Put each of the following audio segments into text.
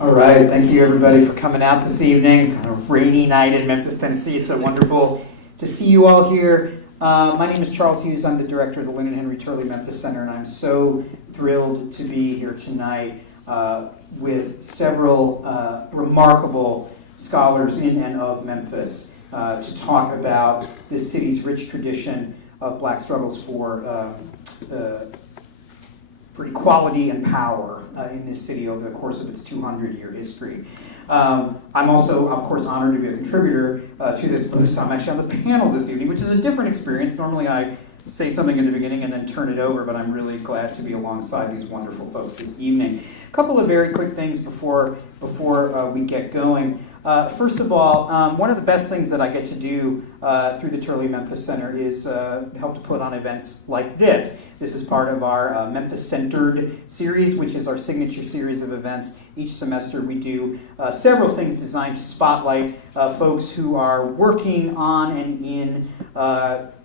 All right, thank you everybody for coming out this evening on a rainy night in Memphis, Tennessee. It's so wonderful to see you all here. My name is Charles Hughes. I'm the director of the Lynn and Henry Turley Memphis Center, and I'm so thrilled to be here tonight with several remarkable scholars in and of Memphis to talk about this city's rich tradition of black struggles for equality and power in this city over the course of its 200-year history. I'm also, of course, honored to be a contributor to this book. So I'm actually on the panel this evening, which is a different experience. Normally I say something in the beginning and then turn it over, but I'm really glad to be alongside these wonderful folks this evening. A couple of very quick things before we get going. First of all, one of the best things that I get to do through the Turley Memphis Center is help to put on events like this. This is part of our Memphis-centered series, which is our signature series of events. Each semester we do several things designed to spotlight folks who are working on and in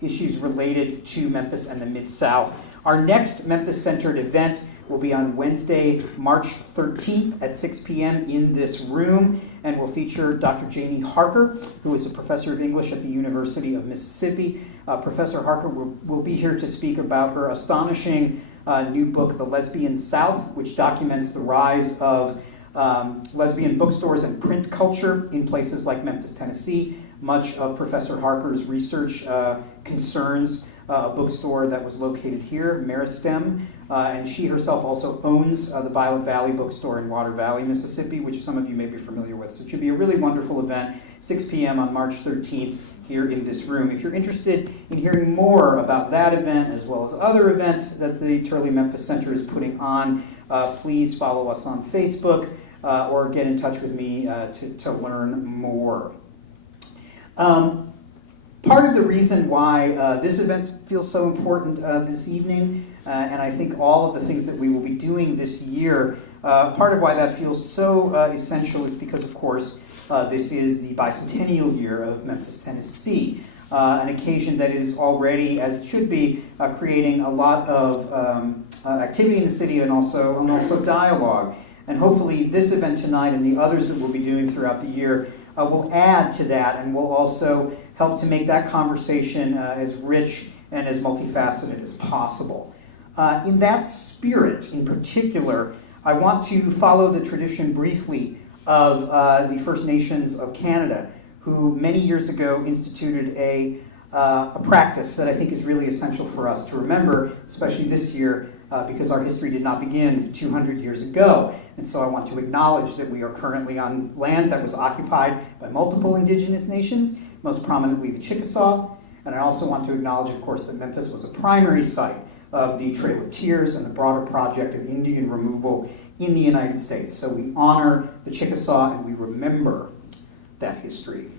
issues related to Memphis and the Mid-South. Our next Memphis-centered event will be on Wednesday, March 13th at 6 p.m. in this room, and will feature Dr. Janie Harker, who is a professor of English at the University of Mississippi. Professor Harker will be here to speak about her astonishing new book, The Lesbian South, which documents the rise of lesbian bookstores and print culture in places like Memphis, Tennessee. Much of Professor Harker's research concerns a bookstore that was located here, Meristem, and she herself also owns the Violet Valley bookstore in Water Valley, Mississippi, which some of you may be familiar with. So it should be a really wonderful event, 6 p.m. on March 13th here in this room. If you're interested in hearing more about that event as well as other events that the Turley Memphis Center is putting on, please follow us on Facebook or get in touch with me to learn more. Part of the reason why this event feels so important this evening, and I think all of the things that we will be doing this year, part of why that feels so essential is because, of course, this is the bicentennial year of Memphis, Tennessee, an occasion that is already, as it should be, creating a lot of activity in the city and also dialogue. And hopefully this event tonight and the others that we'll be doing throughout the year will add to that and will also help to make that conversation as rich and as multifaceted as possible. In that spirit, in particular, I want to follow the tradition briefly of the First Nations of Canada, who many years ago instituted a practice that I think is really essential for us to remember, especially this year, because our history did not begin 200 years ago. And so I want to acknowledge that we are currently on land that was occupied by multiple indigenous nations, most prominently the Chickasaw. And I also want to acknowledge, of course, that Memphis was a primary site of the Trail of Tears and the broader project of Indian removal in the United States. So we honor the Chickasaw and we remember that history.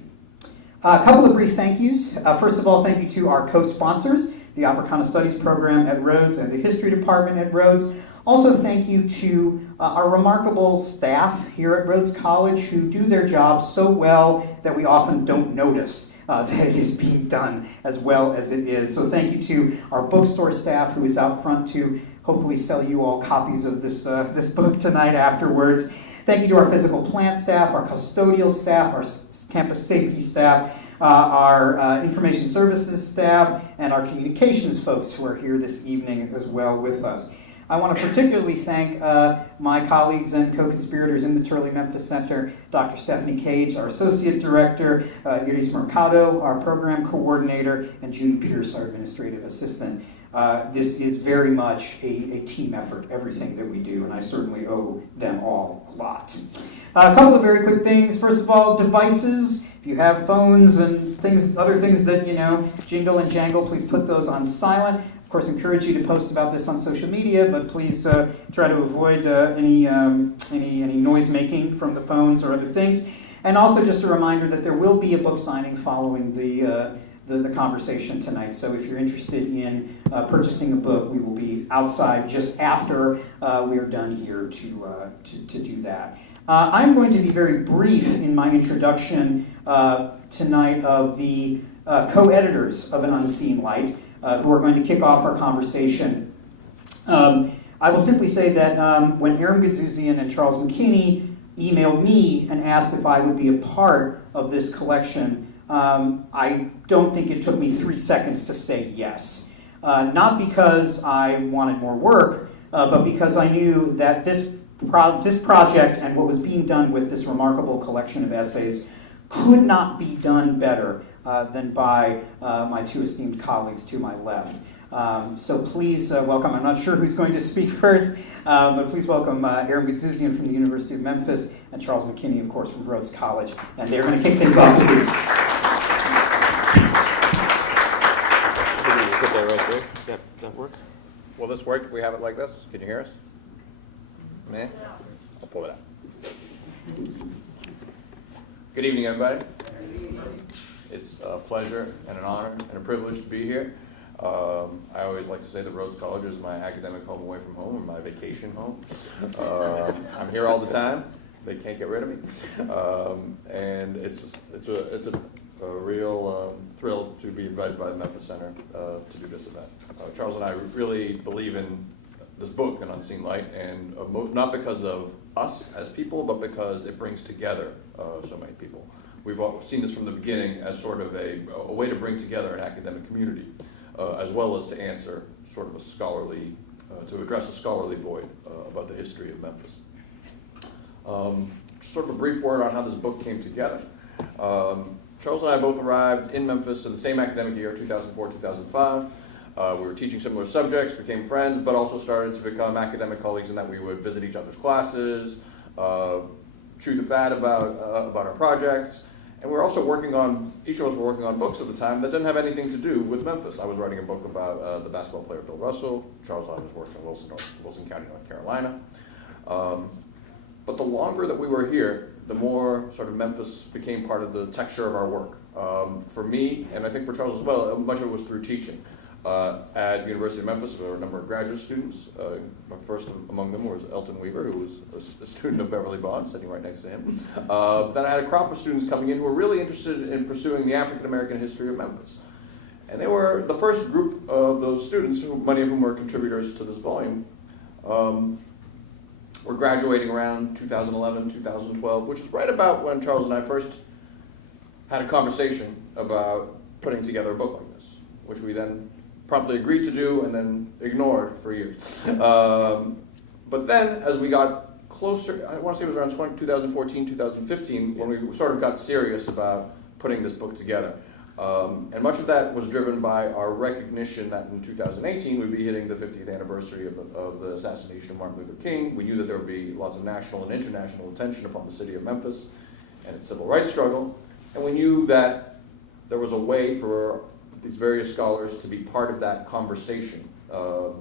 A couple of brief thank yous. First of all, thank you to our co-sponsors, the Africana Studies program at Rhodes and the History Department at Rhodes. Also, thank you to our remarkable staff here at Rhodes College who do their job so well that we often don't notice that it is being done as well as it is. So thank you to our bookstore staff who is out front to hopefully sell you all copies of this book tonight afterwards. Thank you to our physical plant staff, our custodial staff, our campus safety staff, our information services staff, and our communications folks who are here this evening as well with us. I want to particularly thank my colleagues and co-conspirators in the Turley Memphis Center, Dr. Stephanie Cage, our Associate Director, Iris Mercado, our Program Coordinator, and Judy Pierce, our Administrative Assistant. This is very much a team effort, everything that we do, and I certainly owe them all a lot. A couple of very quick things. First of all, devices. If you have phones and other things that, jingle and jangle, please put those on silent. Of course, encourage you to post about this on social media, but please try to avoid any noise making from the phones or other things. And also just a reminder that there will be a book signing following the conversation tonight. So if you're interested in purchasing a book, we will be outside just after we are done here to do that. I'm going to be very brief in my introduction tonight of the co-editors of An Unseen Light, who are going to kick off our conversation. I will simply say that when Aram Goudsouzian and Charles McKinney emailed me and asked if I would be a part of this collection, I don't think it took me 3 seconds to say yes. Not because I wanted more work, but because I knew that this project and what was being done with this remarkable collection of essays could not be done better than by my two esteemed colleagues to my left. So please welcome, I'm not sure who's going to speak first, but please welcome Aram Goudsouzian from the University of Memphis and Charles McKinney, of course, from Rhodes College. And they're going to kick things off. Put that right there. Does that work? Will this work if we have it like this? Can you hear us? Meh? I'll pull it out. Good evening, everybody. It's a pleasure and an honor and a privilege to be here. I always like to say that Rhodes College is my academic home away from home, or my vacation home. I'm here all the time. They can't get rid of me. And it's a real thrill to be invited by the Memphis Center to do this event. Charles and I really believe in this book, An Unseen Light, and not because of us as people, but because it brings together so many people. We've seen this from the beginning as sort of a way to bring together an academic community, as well as to answer sort of a scholarly, to address a scholarly void about the history of Memphis. Sort of a brief word on how this book came together. Charles and I both arrived in Memphis in the same academic year, 2004-2005. We were teaching similar subjects, became friends, but also started to become academic colleagues in that we would visit each other's classes, chew the fat about our projects. And we were also working on, each of us were working on books at the time that didn't have anything to do with Memphis. I was writing a book about the basketball player Bill Russell. Charles and I was working in Wilson County, North Carolina. But the longer that we were here, the more sort of Memphis became part of the texture of our work. For me, and I think for Charles as well, much of it was through teaching. At the University of Memphis, there were a number of graduate students. My first among them was Elton Weaver, who was a student of Beverly Bond, sitting right next to him. Then I had a crop of students coming in who were really interested in pursuing the African-American history of Memphis. And they were the first group of those students, many of whom were contributors to this volume, were graduating around 2011, 2012, which is right about when Charles and I first had a conversation about putting together a book like this, which we then promptly agreed to do and then ignored for years. But then, as we got closer, I want to say it was around 2014, 2015, when we sort of got serious about putting this book together. And much of that was driven by our recognition that in 2018 we'd be hitting the 50th anniversary of the assassination of Martin Luther King. We knew that there would be lots of national and international attention upon the city of Memphis and its civil rights struggle. And we knew that there was a way for these various scholars to be part of that conversation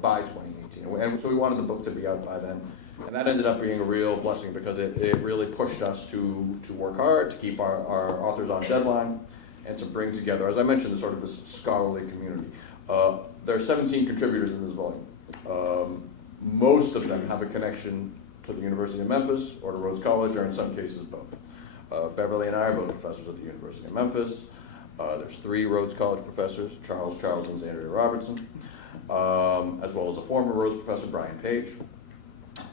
by 2018. And so we wanted the book to be out by then. And that ended up being a real blessing because it really pushed us to work hard, to keep our authors on deadline, and to bring together, as I mentioned, sort of this scholarly community. There are 17 contributors in this volume. Most of them have a connection to the University of Memphis or to Rhodes College, or in some cases both. Beverly and I are both professors at the University of Memphis. There's 3 Rhodes College professors, Charles, and Xandria Robertson, as well as a former Rhodes professor, Brian Page.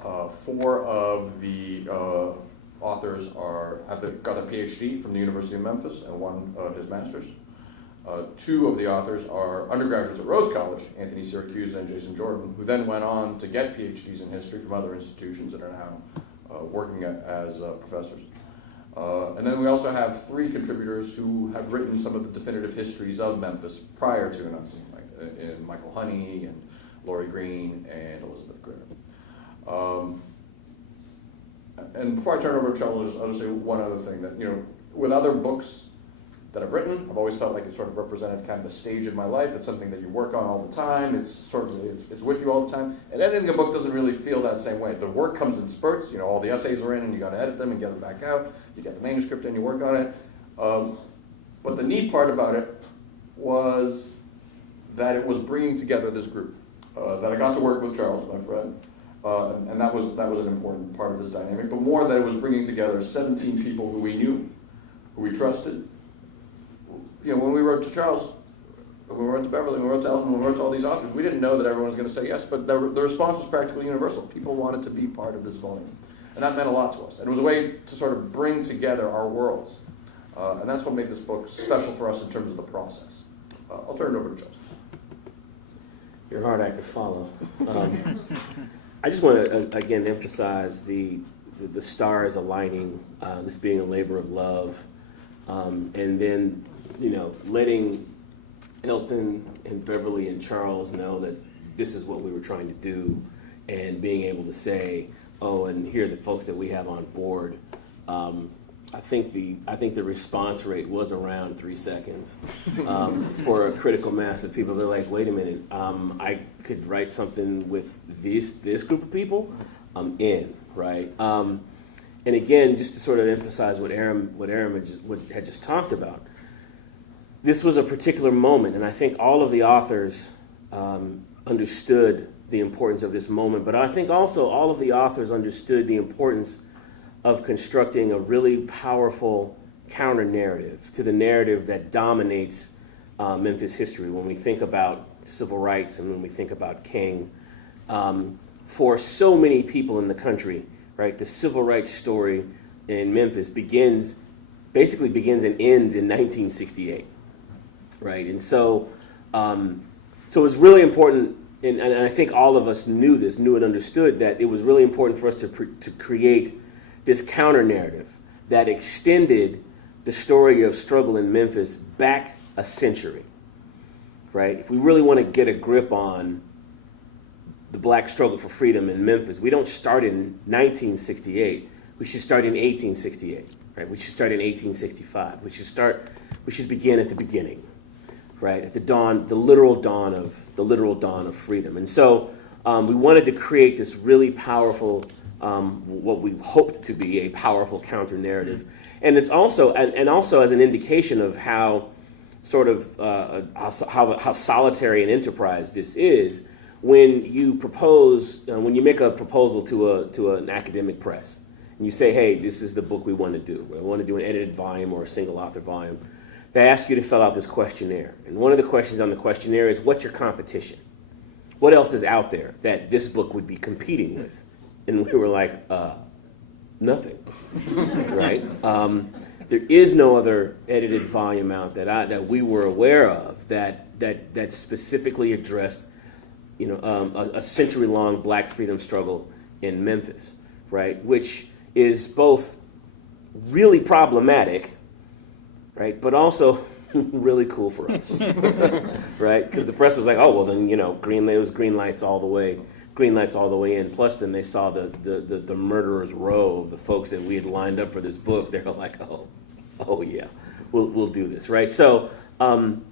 4 of the authors got a PhD from the University of Memphis and one his master's. 2 of the authors are undergraduates at Rhodes College, Anthony Syracuse and Jason Jordan, who then went on to get PhDs in history from other institutions and are now working as professors. And then we also have 3 contributors who have written some of the definitive histories of Memphis prior to An Unseen Light, in Michael Honey and Laurie Green and Elizabeth Gritter. And before I turn over to Charles, I'll just say one other thing, that, with other books that I've written, I've always felt like it sort of represented kind of a stage in my life. It's something that you work on all the time. It's with you all the time. And editing a book doesn't really feel that same way. The work comes in spurts. All the essays are in, and you got to edit them and get them back out. You get the manuscript in, you work on it. But the neat part about it was that it was bringing together this group. That I got to work with Charles, my friend. And that was an important part of this dynamic, but more that it was bringing together 17 people who we knew, who we trusted. When we wrote to Charles, when we wrote to Beverly, when we wrote to Elton, when we wrote to all these authors, we didn't know that everyone was going to say yes, but the response was practically universal. People wanted to be part of this volume. And that meant a lot to us. And it was a way to sort of bring together our worlds. And that's what made this book special for us in terms of the process. I'll turn it over to Joseph. You're a hard act to follow. I just want to, again, emphasize the stars aligning, this being a labor of love, and then, letting Elton and Beverly and Charles know that this is what we were trying to do, and being able to say, oh, and here are the folks that we have on board. I think the response rate was around 3 seconds for a critical mass of people. They're like, wait a minute, I could write something with this group of people. I'm in, right? And again, just to sort of emphasize what Aram had just talked about, this was a particular moment, and I think all of the authors understood the importance of this moment, but I think also all of the authors understood the importance of constructing a really powerful counter-narrative to the narrative that dominates Memphis history when we think about civil rights and when we think about King. For so many people in the country, right, the civil rights story in Memphis basically begins and ends in 1968, right? And so it was really important, and I think all of us knew and understood that it was really important for us to create this counter-narrative that extended the story of struggle in Memphis back a century, right? If we really want to get a grip on the black struggle for freedom in Memphis, we don't start in 1968. We should start in 1868, right? We should start in 1865. We should begin at the beginning, right? At the literal dawn of freedom. And so we wanted to create this really powerful, what we hoped to be a powerful counter narrative, and it's also also as an indication of how sort of how solitary an enterprise this is when you make a proposal to an academic press and you say, hey, this is the book we want to do. We want to do an edited volume or a single author volume. They ask you to fill out this questionnaire, and one of the questions on the questionnaire is, what's your competition? What else is out there that this book would be competing with? And we were like, nothing, right? There is no other edited volume out that we were aware of that specifically addressed, a century-long Black freedom struggle in Memphis, right? Which is both really problematic, right, but also really cool for us, right? Because the press was like, oh, well then, it was green lights all the way in. Plus, then they saw the murderer's row of the folks that we had lined up for this book. They were like, oh yeah, we'll do this, right? So, an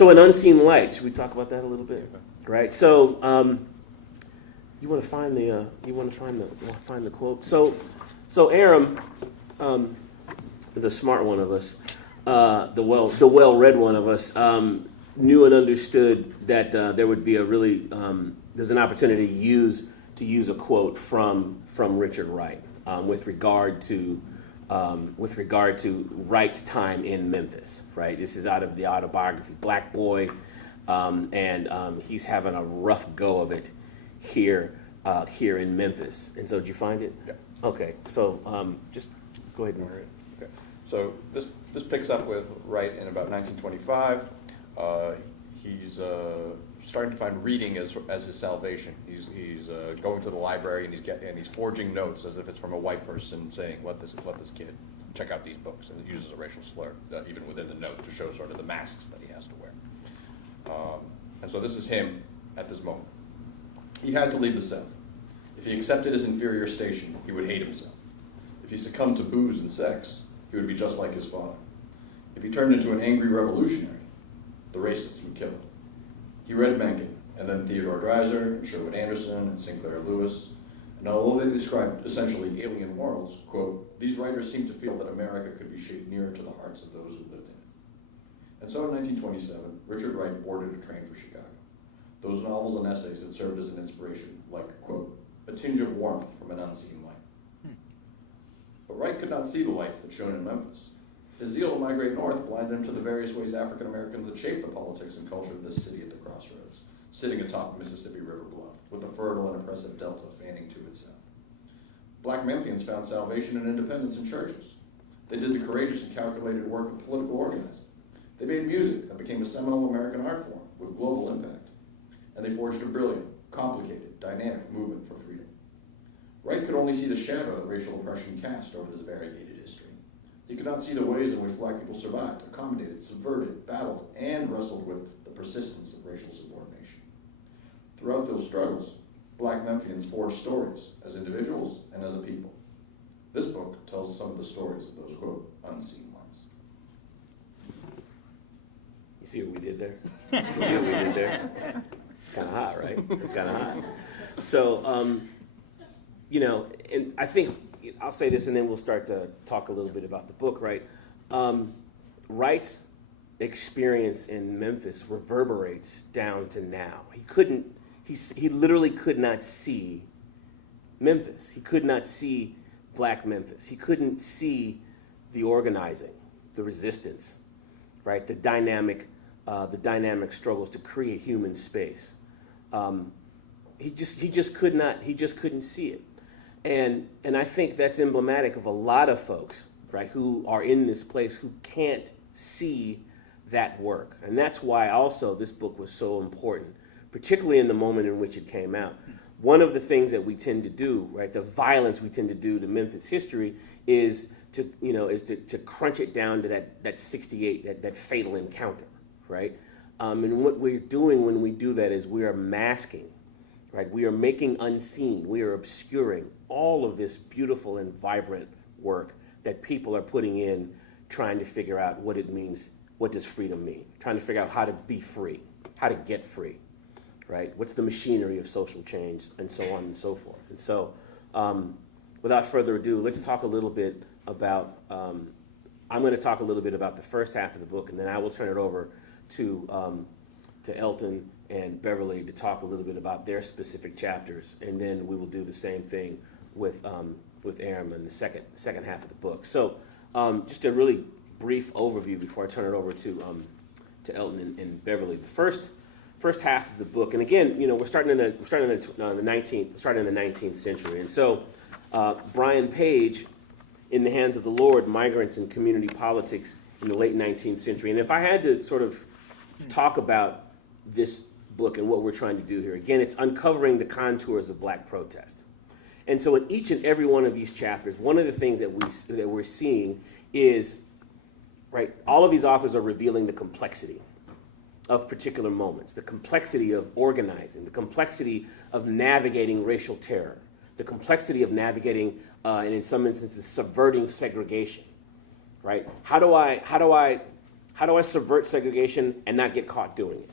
unseen light. Should we talk about that a little bit, right? So, you want to find the quote. So Aram, the smart one of us, the well-read one of us, knew and understood that there would be there's an opportunity to use a quote from Richard Wright with regard to Wright's time in Memphis. Right, this is out of the autobiography Black Boy, and he's having a rough go of it here in Memphis. And so, did you find it? Yeah. Okay. So just go ahead and. Okay. So this picks up with Wright in about 1925. He's starting to find reading as his salvation. He's going to the library and he's forging notes as if it's from a white person saying, let this kid check out these books, and it uses a racial slur even within the note to show sort of the masks that he has to wear. And so this is him at this moment. He had to leave the South. If he accepted his inferior station, he would hate himself. If he succumbed to booze and sex, he would be just like his father. If he turned into an angry revolutionary, the racists would kill him. He read Mencken, and then Theodore Dreiser, and Sherwood Anderson, and Sinclair Lewis, and although they described essentially alien morals, quote, these writers seemed to feel that America could be shaped nearer to the hearts of those who lived in it. And so in 1927, Richard Wright boarded a train for Chicago. Those novels and essays had served as an inspiration, like, quote, a tinge of warmth from an unseen light. But Wright could not see the lights that shone in Memphis. His zeal to migrate north blinded him to the various ways African Americans had shaped the politics and culture of this city at the crossroads, sitting atop Mississippi River Bluff, with the fertile and oppressive delta fanning to its south. Black Memphians found salvation and independence in churches. They did the courageous and calculated work of political organizing. They made music that became a seminal American art form with global impact. And they forged a brilliant, complicated, dynamic movement for freedom. Wright could only see the shadow that racial oppression cast over this variegated history. He could not see the ways in which black people survived, accommodated, subverted, battled, and wrestled with the persistence of racial subordination. Throughout those struggles, Black Memphians forged stories as individuals and as a people. This book tells some of the stories of those, quote, unseen ones. You see what we did there? You see what we did there? It's kind of hot, right? It's kind of hot. So, and I think I'll say this and then we'll start to talk a little bit about the book, right? Wright's experience in Memphis reverberates down to now. He literally could not see Memphis. He could not see Black Memphis. He couldn't see the organizing, the resistance, right? The dynamic struggles to create human space. He just couldn't see it. And I think that's emblematic of a lot of folks, right, who are in this place who can't see that work. And that's why also this book was so important, particularly in the moment in which it came out. One of the things that we tend to do, right, the violence we tend to do to Memphis history is to crunch it down to that 68, that fatal encounter, right? And what we're doing when we do that is we are masking, right? We are making unseen, we are obscuring all of this beautiful and vibrant work that people are putting in, trying to figure out what it means, what does freedom mean, trying to figure out how to be free, how to get free, right? What's the machinery of social change, and so on and so forth. And so, without further ado, let's talk a little bit about, I'm going to talk a little bit about the first half of the book, and then I will turn it over to Elton and Beverly to talk a little bit about their specific chapters, and then we will do the same thing with Aram in the second half of the book. So, just a really brief overview before I turn it over to Elton and Beverly. The first half of the book, and again, we're starting in the 19th century, and so Brian Page, In the Hands of the Lord: Migrants and Community Politics in the Late 19th Century. And if I had to sort of talk about this book and what we're trying to do here, again, it's uncovering the contours of Black protest. And so in each and every one of these chapters, one of the things that we're seeing is, right, all of these authors are revealing the complexity of particular moments, the complexity of organizing, the complexity of navigating racial terror, the complexity of navigating, and in some instances, subverting segregation, right? How do I subvert segregation and not get caught doing it,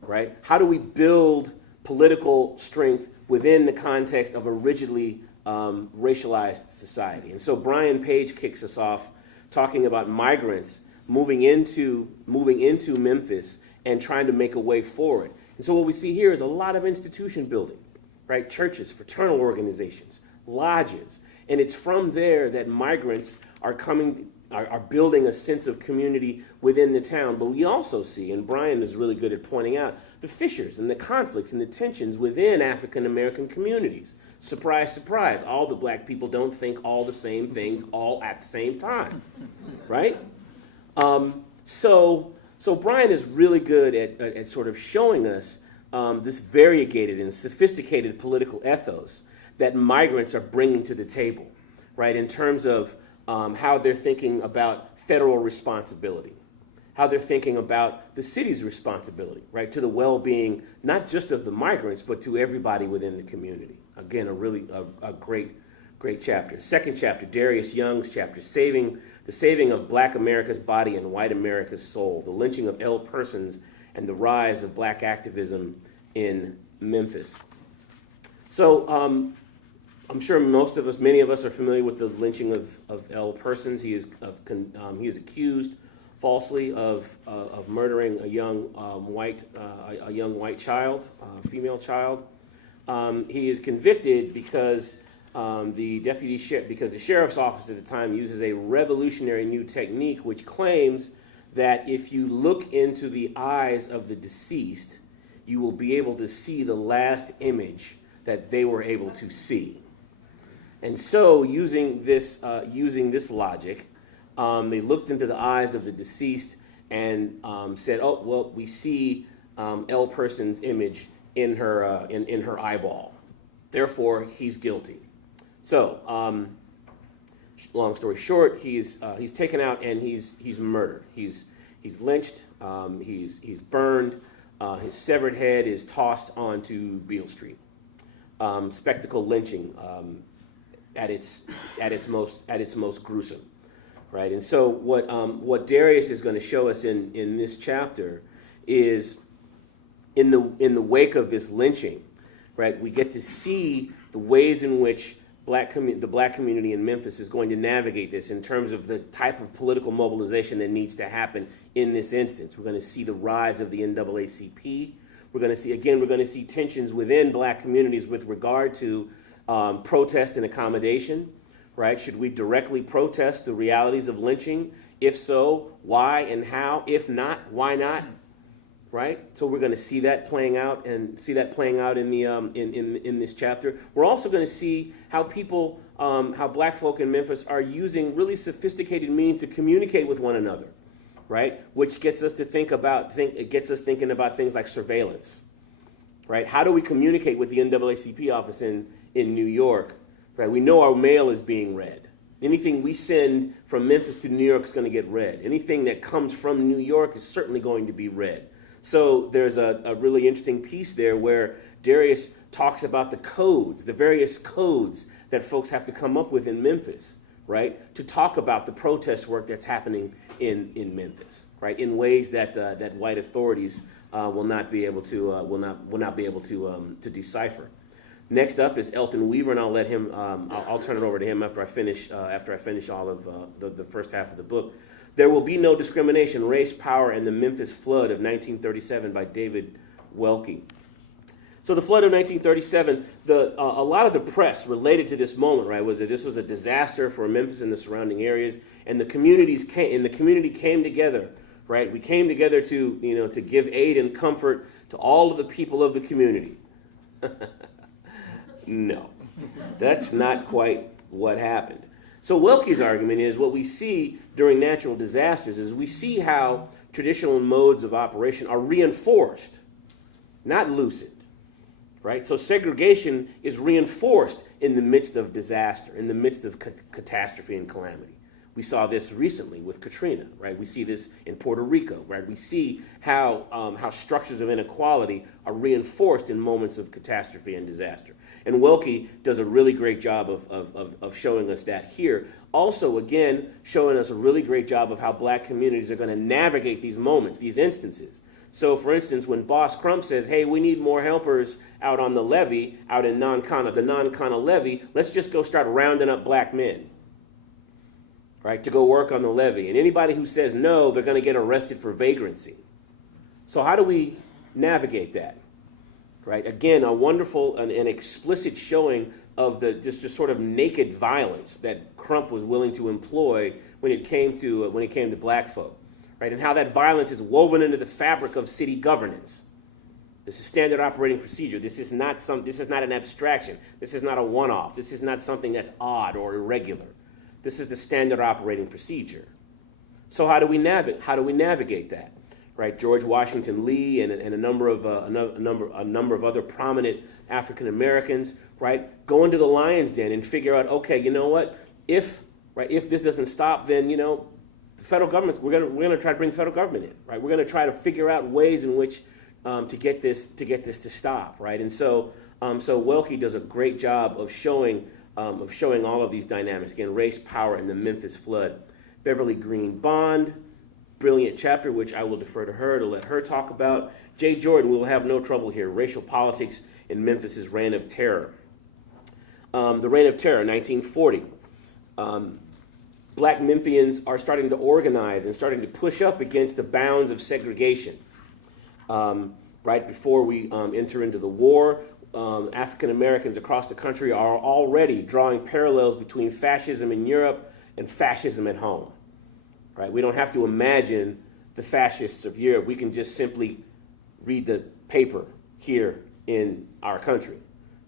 right? How do we build political strength within the context of a rigidly racialized society? And so Brian Page kicks us off talking about migrants moving into Memphis and trying to make a way forward. And so what we see here is a lot of institution building, right? Churches, fraternal organizations, lodges. And it's from there that migrants are building a sense of community within the town. But we also see, and Brian is really good at pointing out, the fissures and the conflicts and the tensions within African American communities. Surprise, surprise, all the Black people don't think all the same things all at the same time, right? So Brian is really good at sort of showing us this variegated and sophisticated political ethos that migrants are bringing to the table, right, in terms of how they're thinking about federal responsibility, how they're thinking about the city's responsibility, right, to the well-being not just of the migrants, but to everybody within the community. Again, a great chapter. Second chapter, Darius Young's chapter, the saving of Black America's body and white America's soul, the lynching of L. Persons and the rise of Black activism in Memphis. So I'm sure many of us are familiar with the lynching of L. Persons. He is accused falsely of murdering a young white child, female child. He is convicted because the sheriff's office at the time uses a revolutionary new technique which claims that if you look into the eyes of the deceased, you will be able to see the last image that they were able to see. And so, using this logic, they looked into the eyes of the deceased and said, "Oh, well, we see L person's image in her eyeball. Therefore, he's guilty." So, long story short, he's taken out and he's murdered. He's lynched. He's burned. His severed head is tossed onto Beale Street. Spectacle lynching at its most gruesome, right? And so what Darius is going to show us in this chapter is in the wake of this lynching, right? We get to see the ways in which the black community in Memphis is going to navigate this in terms of the type of political mobilization that needs to happen in this instance. We're going to see the rise of the NAACP. We're going to see tensions within black communities with regard to protest and accommodation, right? Should we directly protest the realities of lynching? If so, why and how? If not, why not? Right? So we're going to see that playing out in the in this chapter. We're also going to see how how black folk in Memphis are using really sophisticated means to communicate with one another, right? Which gets us to thinking about things like surveillance, right? How do we communicate with the NAACP office in New York, right? We know our mail is being read. Anything we send from Memphis to New York is going to get read. Anything that comes from New York is certainly going to be read. So there's a really interesting piece there where Darius talks about the various codes that folks have to come up with in Memphis, right, to talk about the protest work that's happening in Memphis, right, in ways that white authorities will not be able to decipher. Next up is Elton Weaver, and I'll let him. I'll turn it over to him after I finish all of the first half of the book. There Will Be No Discrimination: Race, Power, and the Memphis Flood of 1937 by David Welke. So the flood of 1937, a lot of the press related to this moment, right, was that this was a disaster for Memphis and the surrounding areas, and the community came together, right? We came together to give aid and comfort to all of the people of the community. No, that's not quite what happened. So Welke's argument is what we see during natural disasters is we see how traditional modes of operation are reinforced, not loosened, right? So segregation is reinforced in the midst of disaster, in the midst of catastrophe and calamity. We saw this recently with Katrina, right? We see this in Puerto Rico, right? We see how structures of inequality are reinforced in moments of catastrophe and disaster. And Welke does a really great job of showing us that here. Also, again, showing us a really great job of how black communities are going to navigate these moments, these instances. So, for instance, when Boss Crump says, hey, we need more helpers out on the levee, out in the non-Kana levee, let's just go start rounding up black men, right, to go work on the levee. And anybody who says no, they're going to get arrested for vagrancy. So how do we navigate that? Right? Again, a wonderful and explicit showing of the just sort of naked violence that Crump was willing to employ when it came to black folk, right? And how that violence is woven into the fabric of city governance. This is standard operating procedure. This is not an abstraction. This is not a one-off. This is not something that's odd or irregular. This is the standard operating procedure. So how do we navigate that? Right, George Washington Lee and a number of other prominent African Americans, right, go into the lion's den and figure out, okay, you know what? If this doesn't stop, then the federal government, we're gonna try to bring the federal government in, right? We're gonna try to figure out ways in which to get this to stop, right? And so Welke does a great job of showing all of these dynamics. Again, race, power, and the Memphis flood. Beverly Bond. Brilliant chapter, which I will defer to her to let her talk about. Jay Jordan, we will have no trouble here. Racial politics in Memphis's reign of terror. The reign of terror, 1940. Black Memphians are starting to organize and starting to push up against the bounds of segregation. Right before we enter into the war, African Americans across the country are already drawing parallels between fascism in Europe and fascism at home. Right? We don't have to imagine the fascists of Europe. We can just simply read the paper here in our country.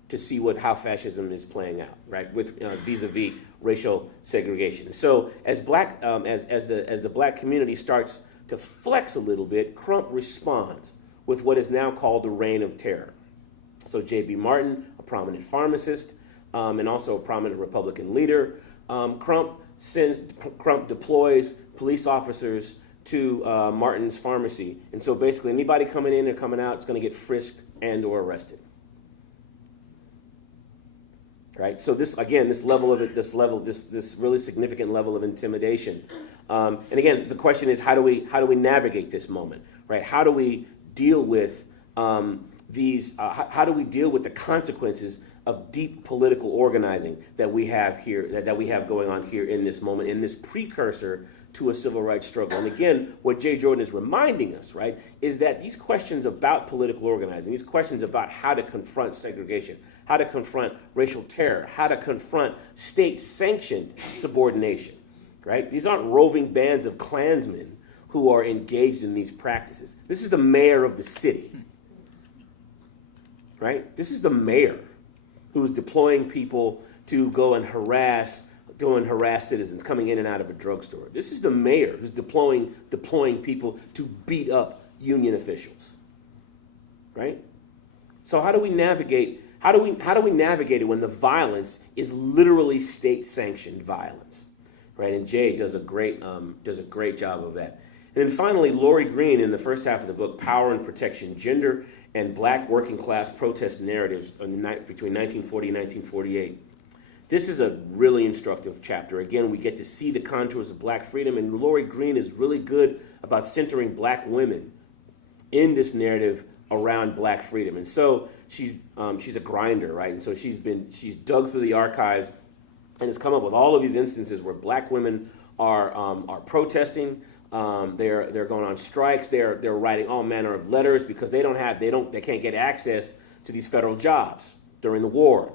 to see how fascism is playing out, right, with vis-a-vis racial segregation. So as the black community starts to flex a little bit, Crump responds with what is now called the Reign of Terror. So J.B. Martin, a prominent pharmacist, and also a prominent Republican leader, Crump deploys police officers to Martin's pharmacy, and so basically anybody coming in or coming out is going to get frisked and or arrested. Right. So this really significant level of intimidation, and again, the question is how do we navigate this moment, right? How do we deal with how do we deal with the consequences of deep political organizing that we have here, that we have going on here in this moment, in this precursor to a civil rights struggle? And again, what Jay Jordan is reminding us, right, is that these questions about political organizing, these questions about how to confront segregation, how to confront racial terror, how to confront state-sanctioned subordination, right? These aren't roving bands of Klansmen who are engaged in these practices. This is the mayor of the city, right? This is the mayor who's deploying people to go and harass citizens coming in and out of a drugstore. This is the mayor who's deploying people to beat up union officials, right? So how do we navigate it when the violence is literally state-sanctioned violence, right? And Jay does a great job of that. And then finally, Lori Green, in the first half of the book, Power and Protection: Gender and Black Working Class Protest Narratives between 1940 and 1948. This is a really instructive chapter. Again, we get to see the contours of black freedom, and Lori Green is really good about centering black women in this narrative around black freedom. And so she's a grinder, right? And so she's dug through the archives and has come up with all of these instances where black women are protesting. They're going on strikes. They're writing all manner of letters because they can't get access to these federal jobs during the war,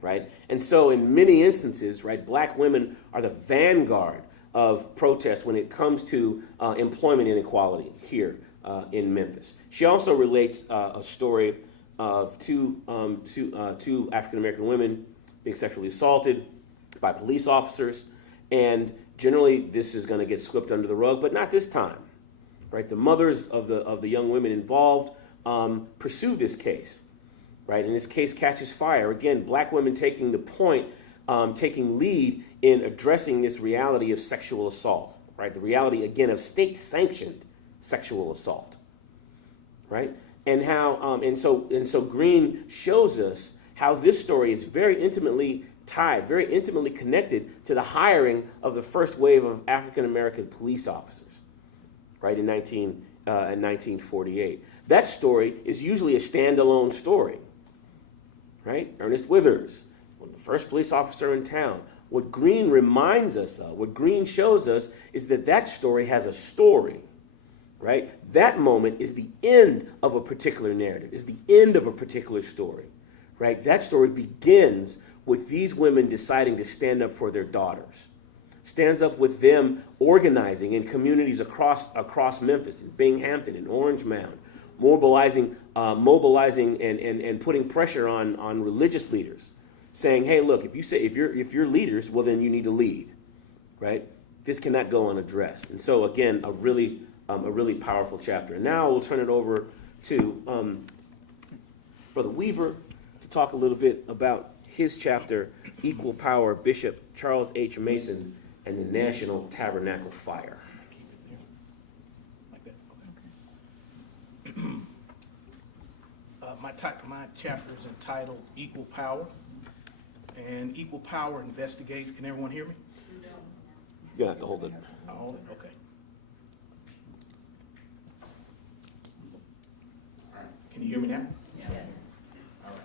right? And so in many instances, right, black women are the vanguard of protest when it comes to employment inequality here in Memphis. She also relates a story of two African American women being sexually assaulted by police officers, and generally this is going to get swept under the rug, but not this time, right? The mothers of the young women involved pursue this case, right? And this case catches fire. Again, black women taking lead in addressing this reality of sexual assault, right? The reality, again, of state-sanctioned sexual assault, right? And how and so Green shows us how this story is very intimately tied, very intimately connected to the hiring of the first wave of African American police officers, right, in 1948. That story is usually a standalone story, right? Ernest Withers, the first police officer in town. What Green reminds us of, what Green shows us, is that story has a story, right? That moment is the end of a particular narrative, is the end of a particular story, right? That story begins with these women deciding to stand up for their daughters, stands up with them organizing in communities across Memphis, in Binghamton, in Orange Mound, mobilizing and putting pressure on religious leaders, saying, hey, look, if you're leaders, well, then you need to lead, right? This cannot go unaddressed. And so again, a really powerful chapter. And now we'll turn it over to Brother Weaver to talk a little bit about his chapter, Equal Power, Bishop Charles H. Mason and the National Tabernacle Fire. My chapter is entitled Equal Power, and Equal Power investigates. Can everyone hear me? You have to hold it. I'll hold it? Okay. Can you hear me now? Yes. All right.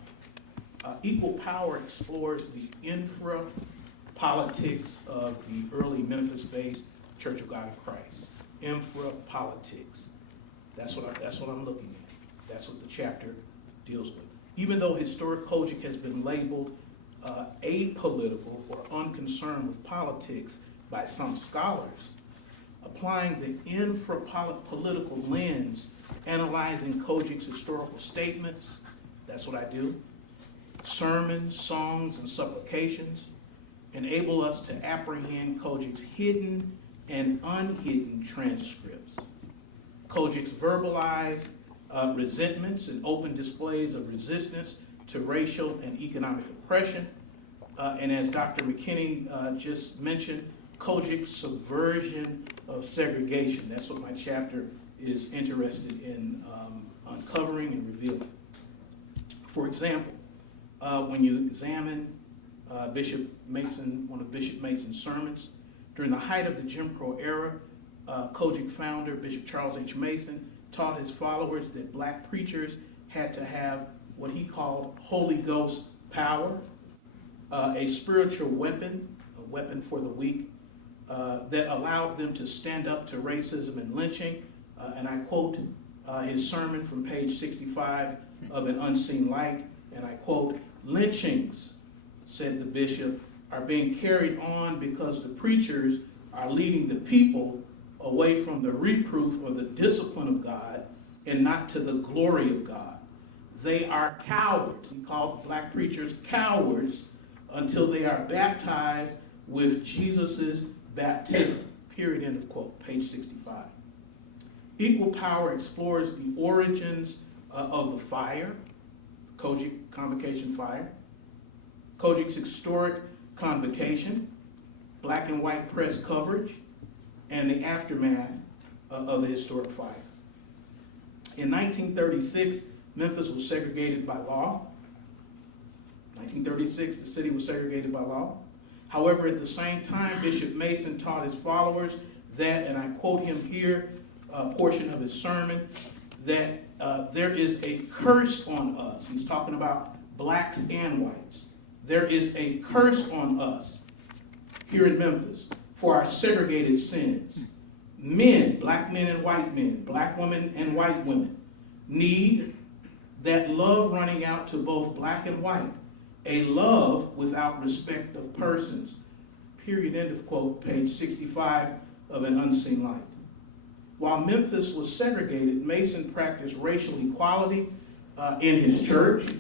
Equal Power explores the infra-politics of the early Memphis-based Church of God in Christ. Infra-politics. That's what I'm looking at. That's what the chapter deals with. Even though historic COGIC has been labeled apolitical or unconcerned with politics by some scholars, applying the infra-political lens, analyzing COGIC's historical statements, that's what I do, sermons, songs, and supplications enable us to apprehend COGIC's hidden and unhidden transcripts. COGIC's verbalized resentments and open displays of resistance to racial and economic oppression. And as Dr. McKinney just mentioned, COGIC's subversion of segregation. That's what my chapter is interested in uncovering and revealing. For example, when you examine Bishop Mason, one of Bishop Mason's sermons, during the height of the Jim Crow era, COGIC founder Bishop Charles H. Mason taught his followers that black preachers had to have what he called Holy Ghost power, a spiritual weapon, a weapon for the weak, that allowed them to stand up to racism and lynching. And I quote his sermon from page 65 of An Unseen Light, and I quote, "Lynchings," said the bishop, "are being carried on because the preachers are leading the people away from the reproof or the discipline of God and not to the glory of God. They are cowards." He called black preachers cowards until they are baptized with Jesus's baptism. Period, end of quote, page 65. Equal Power explores the origins of the fire, COGIC Convocation Fire, COGIC's historic convocation, black and white press coverage, and the aftermath of the historic fire. In 1936, Memphis was segregated by law. 1936, the city was segregated by law. However, at the same time, Bishop Mason taught his followers that, and I quote him here, a portion of his sermon, that there is a curse on us. He's talking about blacks and whites. There is a curse on us here in Memphis for our segregated sins. Men, black men and white men, black women and white women, need that love running out to both black and white, a love without respect of persons. Period, end of quote, page 65 of An Unseen Light. While Memphis was segregated, Mason practiced racial equality in his church,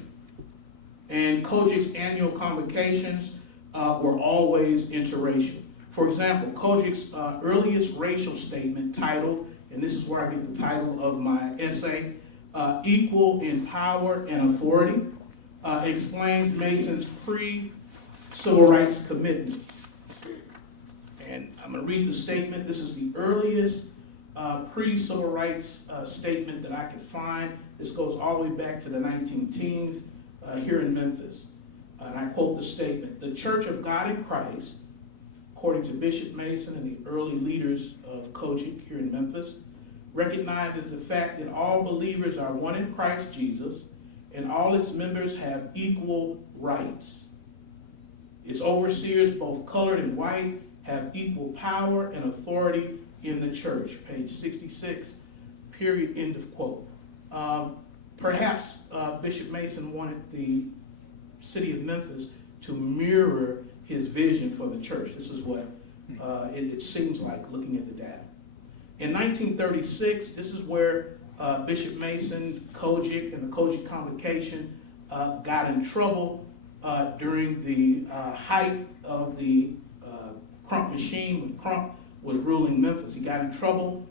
and COGIC's annual convocations were always interracial. For example, COGIC's earliest racial statement titled, and this is where I get the title of my essay, Equal in Power and Authority, explains Mason's pre-civil rights commitment. And I'm going to read the statement. This is the earliest pre-civil rights statement that I could find. This goes all the way back to the 19-teens here in Memphis. And I quote the statement: "The Church of God in Christ, according to Bishop Mason and the early leaders of COGIC here in Memphis, recognizes the fact that all believers are one in Christ Jesus and all its members have equal rights. Its overseers, both colored and white, have equal power and authority in the church." Page 66, period, end of quote. Perhaps Bishop Mason wanted the city of Memphis to mirror his vision for the church. This is what it seems like looking at the data. In 1936, this is where Bishop Mason, COGIC, and the COGIC Convocation got in trouble during the height of the Crump machine, when Crump was ruling Memphis. He got in trouble,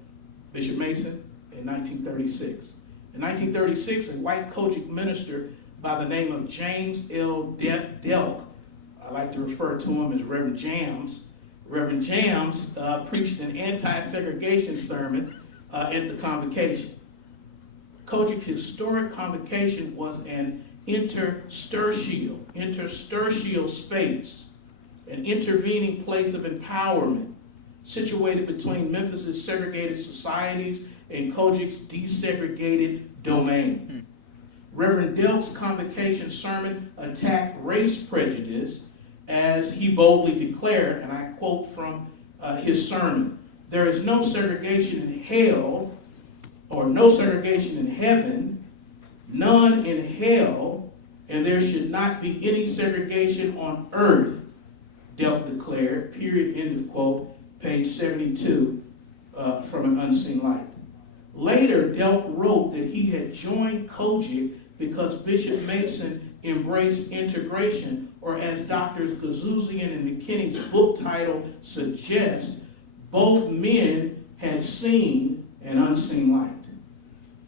Bishop Mason, in 1936. In 1936, a white COGIC minister by the name of James L. Delk, I like to refer to him as Reverend Jams. Reverend Jams preached an anti-segregation sermon at the convocation. COGIC's historic convocation was an interstitial space, an intervening place of empowerment situated between Memphis's segregated societies and COGIC's desegregated domain. Reverend Delk's convocation sermon attacked race prejudice as he boldly declared, and I quote from his sermon, "There is no segregation in hell, or no segregation in heaven, none in hell, and there should not be any segregation on earth," Delk declared, period, end of quote, page 72 from An Unseen Light. Later, Delk wrote that he had joined COGIC because Bishop Mason embraced integration, or as Drs. Goudsouzian and McKinney's book title suggests, both men had seen an unseen light.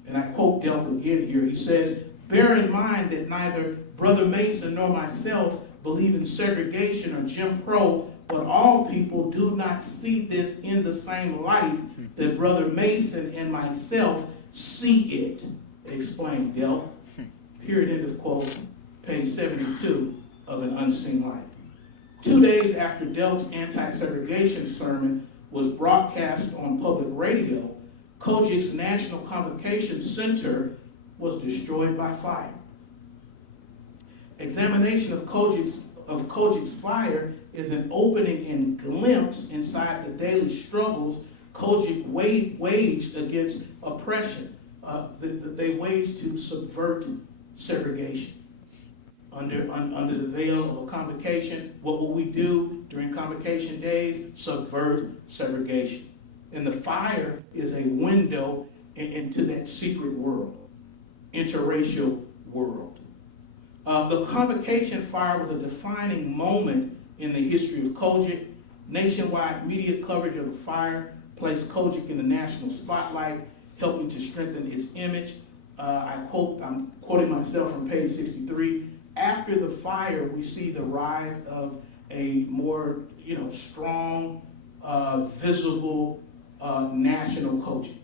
And I quote Delk again here. He says, "Bear in mind that neither Brother Mason nor myself believe in segregation or Jim Crow, but all people do not see this in the same light that Brother Mason and myself see it," explained Delk. Period, end of quote, page 72 of An Unseen Light. 2 days after Delk's anti-segregation sermon was broadcast on public radio, COGIC's National Convocation Center was destroyed by fire. Examination of COGIC's fire is an opening and glimpse inside the daily struggles COGIC waged against oppression, that they waged to subvert segregation. Under the veil of a convocation, what will we do during convocation days? Subvert segregation. And the fire is a window into that secret world, interracial world. The convocation fire was a defining moment in the history of COGIC. Nationwide media coverage of the fire placed COGIC in the national spotlight, helping to strengthen its image. I'm quoting myself from page 63. After the fire, we see the rise of a more, strong, visible national COGIC.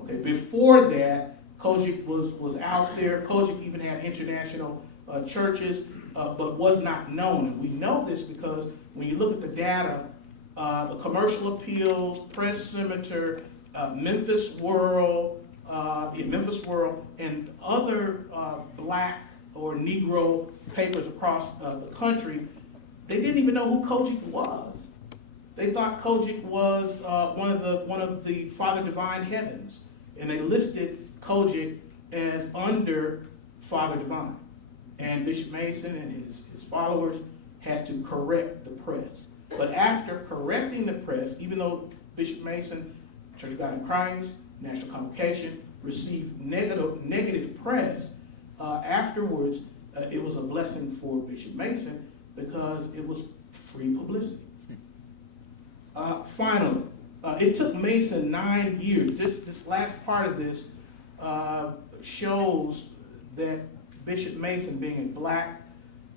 Okay, before that, COGIC was out there. COGIC even had international churches, but was not known. And we know this because when you look at the data, the commercial appeals, Press Scimitar, Memphis World, and other black or Negro papers across the country, they didn't even know who COGIC was. They thought COGIC was one of the Father Divine Heavens, and they listed COGIC as under Father Divine. And Bishop Mason and his followers had to correct the press. But after correcting the press, even though Bishop Mason, Church of God in Christ, National Convocation, received negative press, afterwards it was a blessing for Bishop Mason because it was free publicity. Finally, it took Mason 9 years. This last part of this shows that Bishop Mason, being a black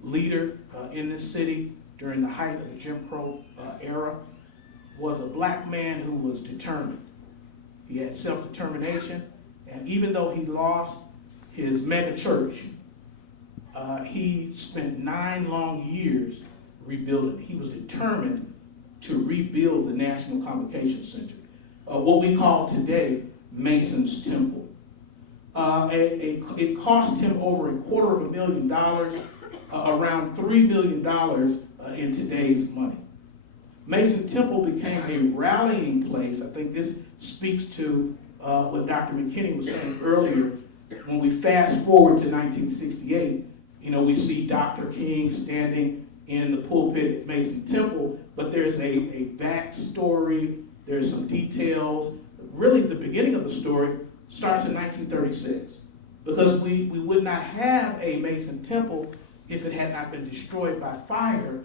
leader in this city during the height of the Jim Crow era, was a black man who was determined. He had self-determination, and even though he lost his mega church, he spent 9 long years rebuilding. He was determined to rebuild the National Convocation Center, what we call today Mason's Temple. It cost him over $250,000, around $3 million in today's money. Mason Temple became a rallying place. I think this speaks to what Dr. McKinney was saying earlier. When we fast forward to 1968, we see Dr. King standing in the pulpit at Mason Temple, but there's a backstory, there's some details. Really, the beginning of the story starts in 1936, because we would not have a Mason Temple if it had not been destroyed by fire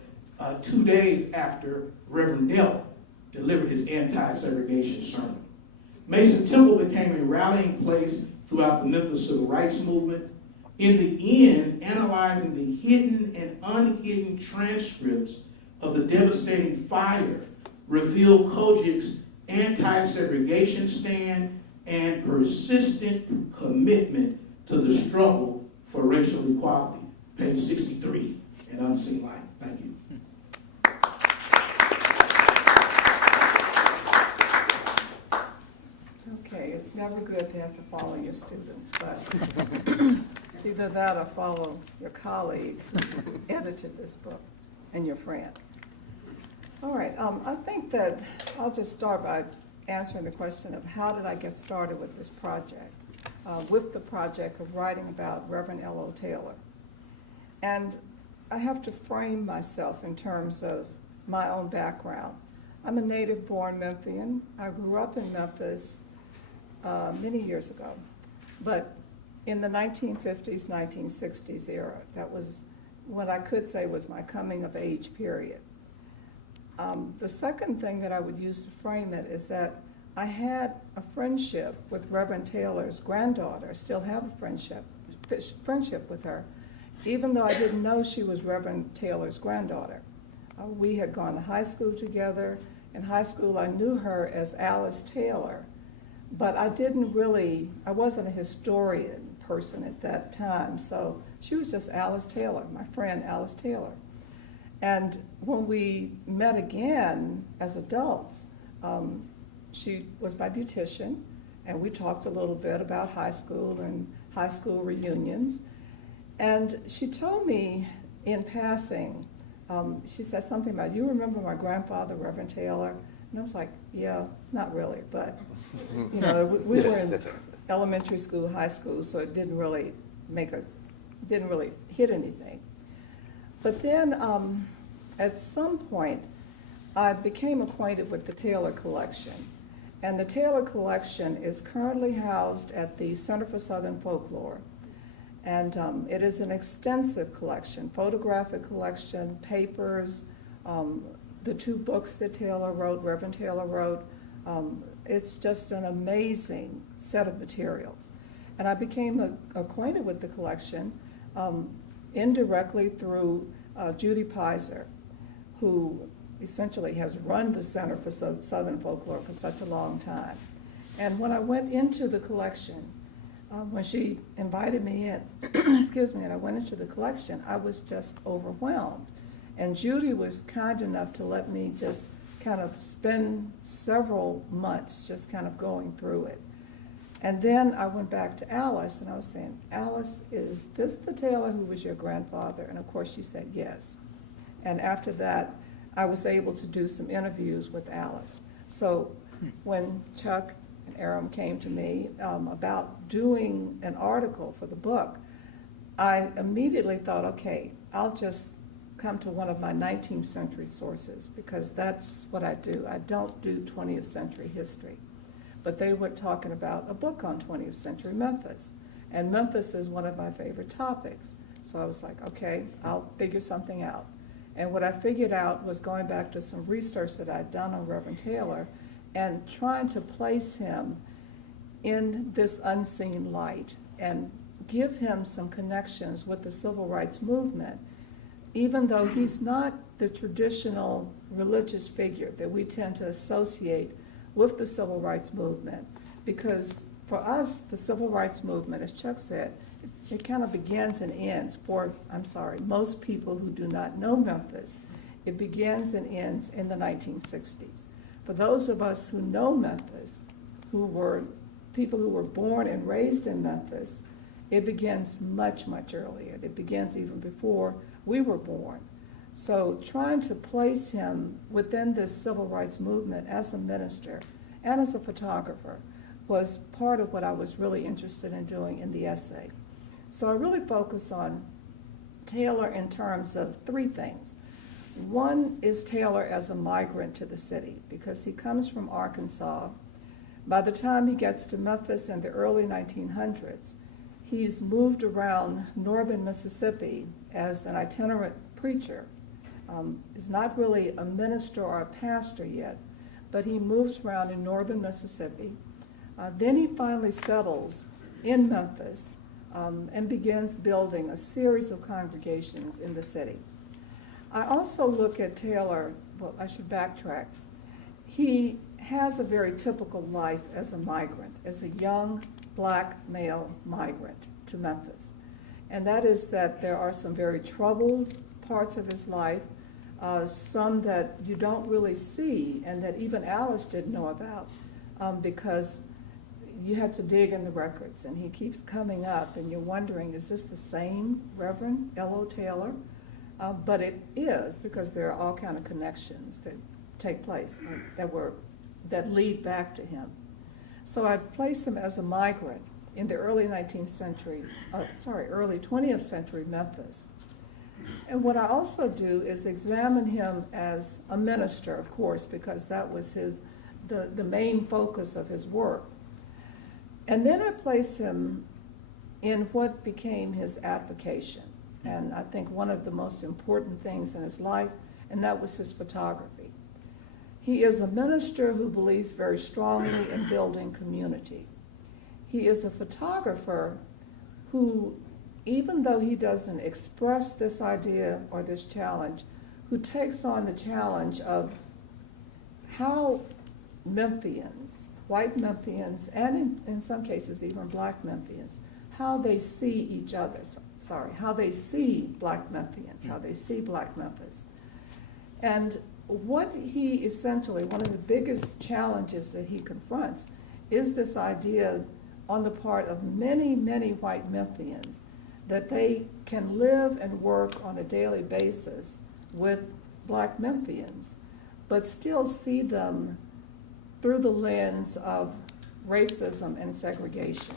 2 days after Reverend Delk delivered his anti-segregation sermon. Mason Temple became a rallying place throughout the Memphis Civil Rights Movement. In the end, analyzing the hidden and unhidden transcripts of the devastating fire revealed COGIC's anti-segregation stand and persistent commitment to the struggle for racial equality. Page 63 in Unseen Light. Thank you. Okay, it's never good to have to follow your students, but it's either that or follow your colleague who edited this book and your friend. All right, I think that I'll just start by answering the question of how did I get started with this project, with the project of writing about Reverend L.O. Taylor. And I have to frame myself in terms of my own background. I'm a native-born Memphian. I grew up in Memphis many years ago, but in the 1950s, 1960s era. That was what I could say was my coming of age period. The second thing that I would use to frame it is that I had a friendship with Reverend Taylor's granddaughter, still have a friendship with her, even though I didn't know she was Reverend Taylor's granddaughter. We had gone to high school together. In high school, I knew her as Alice Taylor, but I wasn't a historian person at that time, so she was just Alice Taylor, my friend Alice Taylor. And when we met again as adults, she was my beautician, and we talked a little bit about high school and high school reunions. And she told me in passing, she said something about, you remember my grandfather, Reverend Taylor? And I was like, yeah, not really, but you know, we were in elementary school, high school, so it didn't really hit anything. But then at some point, I became acquainted with the Taylor collection. And the Taylor collection is currently housed at the Center for Southern Folklore. And it is an extensive collection, photographic collection, papers, the 2 books that Reverend Taylor wrote. It's just an amazing set of materials. And I became acquainted with the collection indirectly through Judy Pizer, who essentially has run the Center for Southern Folklore for such a long time. And when I went into the collection, when she invited me in, excuse me, and I went into the collection, I was just overwhelmed. And Judy was kind enough to let me just kind of spend several months just kind of going through it. And then I went back to Alice, and I was saying, Alice, is this the Taylor who was your grandfather? And of course she said yes. And after that, I was able to do some interviews with Alice. So when Chuck and Aram came to me about doing an article for the book, I immediately thought, okay, I'll just come to one of my 19th century sources, because that's what I do. I don't do 20th century history. But they were talking about a book on 20th century Memphis. And Memphis is one of my favorite topics. So I was like, okay, I'll figure something out. And what I figured out was going back to some research that I'd done on Reverend Taylor and trying to place him in this unseen light and give him some connections with the civil rights movement, even though he's not the traditional religious figure that we tend to associate with the civil rights movement. Because for us, the civil rights movement, as Chuck said, it kind of begins and ends most people who do not know Memphis, it begins and ends in the 1960s. For those of us who know Memphis, who were people who were born and raised in Memphis, it begins much, much earlier. It begins even before we were born. So trying to place him within this civil rights movement as a minister and as a photographer was part of what I was really interested in doing in the essay. So I really focus on Taylor in terms of 3 things. One is Taylor as a migrant to the city, because he comes from Arkansas. By the time he gets to Memphis in the early 1900s, he's moved around northern Mississippi as an itinerant preacher. Is not really a minister or a pastor yet, but he moves around in northern Mississippi. Then he finally settles in Memphis and begins building a series of congregations in the city. I also look at Taylor, well, I should backtrack. He has a very typical life as a migrant, as a young black male migrant to Memphis. And that is that there are some very troubled parts of his life, some that you don't really see and that even Alice didn't know about, because you have to dig in the records, and he keeps coming up, and you're wondering, is this the same Reverend L.O. Taylor? But it is, because there are all kind of connections that take place that lead back to him. So I place him as a migrant in the early 20th century Memphis. And what I also do is examine him as a minister, of course, because that was the main focus of his work. And then I place him in what became his avocation, and I think one of the most important things in his life, and that was his photography. He is a minister who believes very strongly in building community. He is a photographer who, even though he doesn't express this idea or this challenge, who takes on the challenge of how Memphians, white Memphians, and in some cases even black Memphians, how they see each other, how they see black Memphians, how they see black Memphis. And what he essentially, one of the biggest challenges that he confronts is this idea on the part of many, many white Memphians that they can live and work on a daily basis with black Memphians, but still see them through the lens of racism and segregation.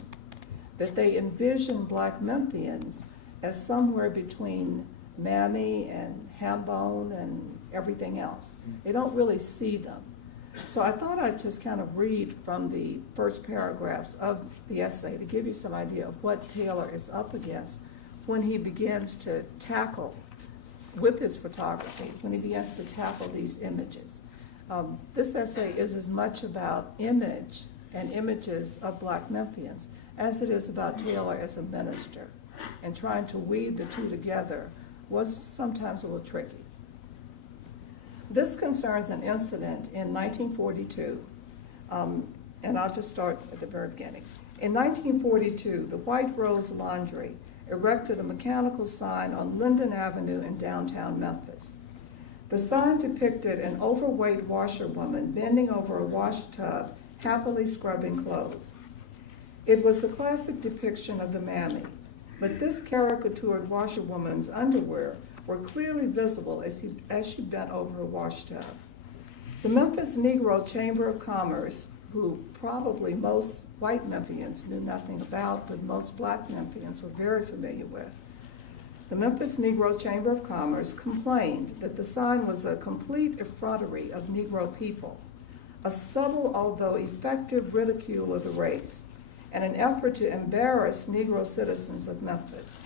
That they envision black Memphians as somewhere between Mammy and Hambone and everything else. They don't really see them. So I thought I'd just kind of read from the first paragraphs of the essay to give you some idea of what Taylor is up against when he begins to tackle, with his photography, when he begins to tackle these images. This essay is as much about image and images of black Memphians as it is about Taylor as a minister. And trying to weave the two together was sometimes a little tricky. This concerns an incident in 1942, and I'll just start at the very beginning. In 1942, the White Rose Laundry erected a mechanical sign on Linden Avenue in downtown Memphis. The sign depicted an overweight washerwoman bending over a wash tub, happily scrubbing clothes. It was the classic depiction of the mammy, but this caricatured washerwoman's underwear were clearly visible as she bent over a wash tub. The Memphis Negro Chamber of Commerce, who probably most white Memphians knew nothing about, but most black Memphians were very familiar with, the Memphis Negro Chamber of Commerce complained that the sign was a complete effrontery of Negro people, a subtle although effective ridicule of the race, and an effort to embarrass Negro citizens of Memphis.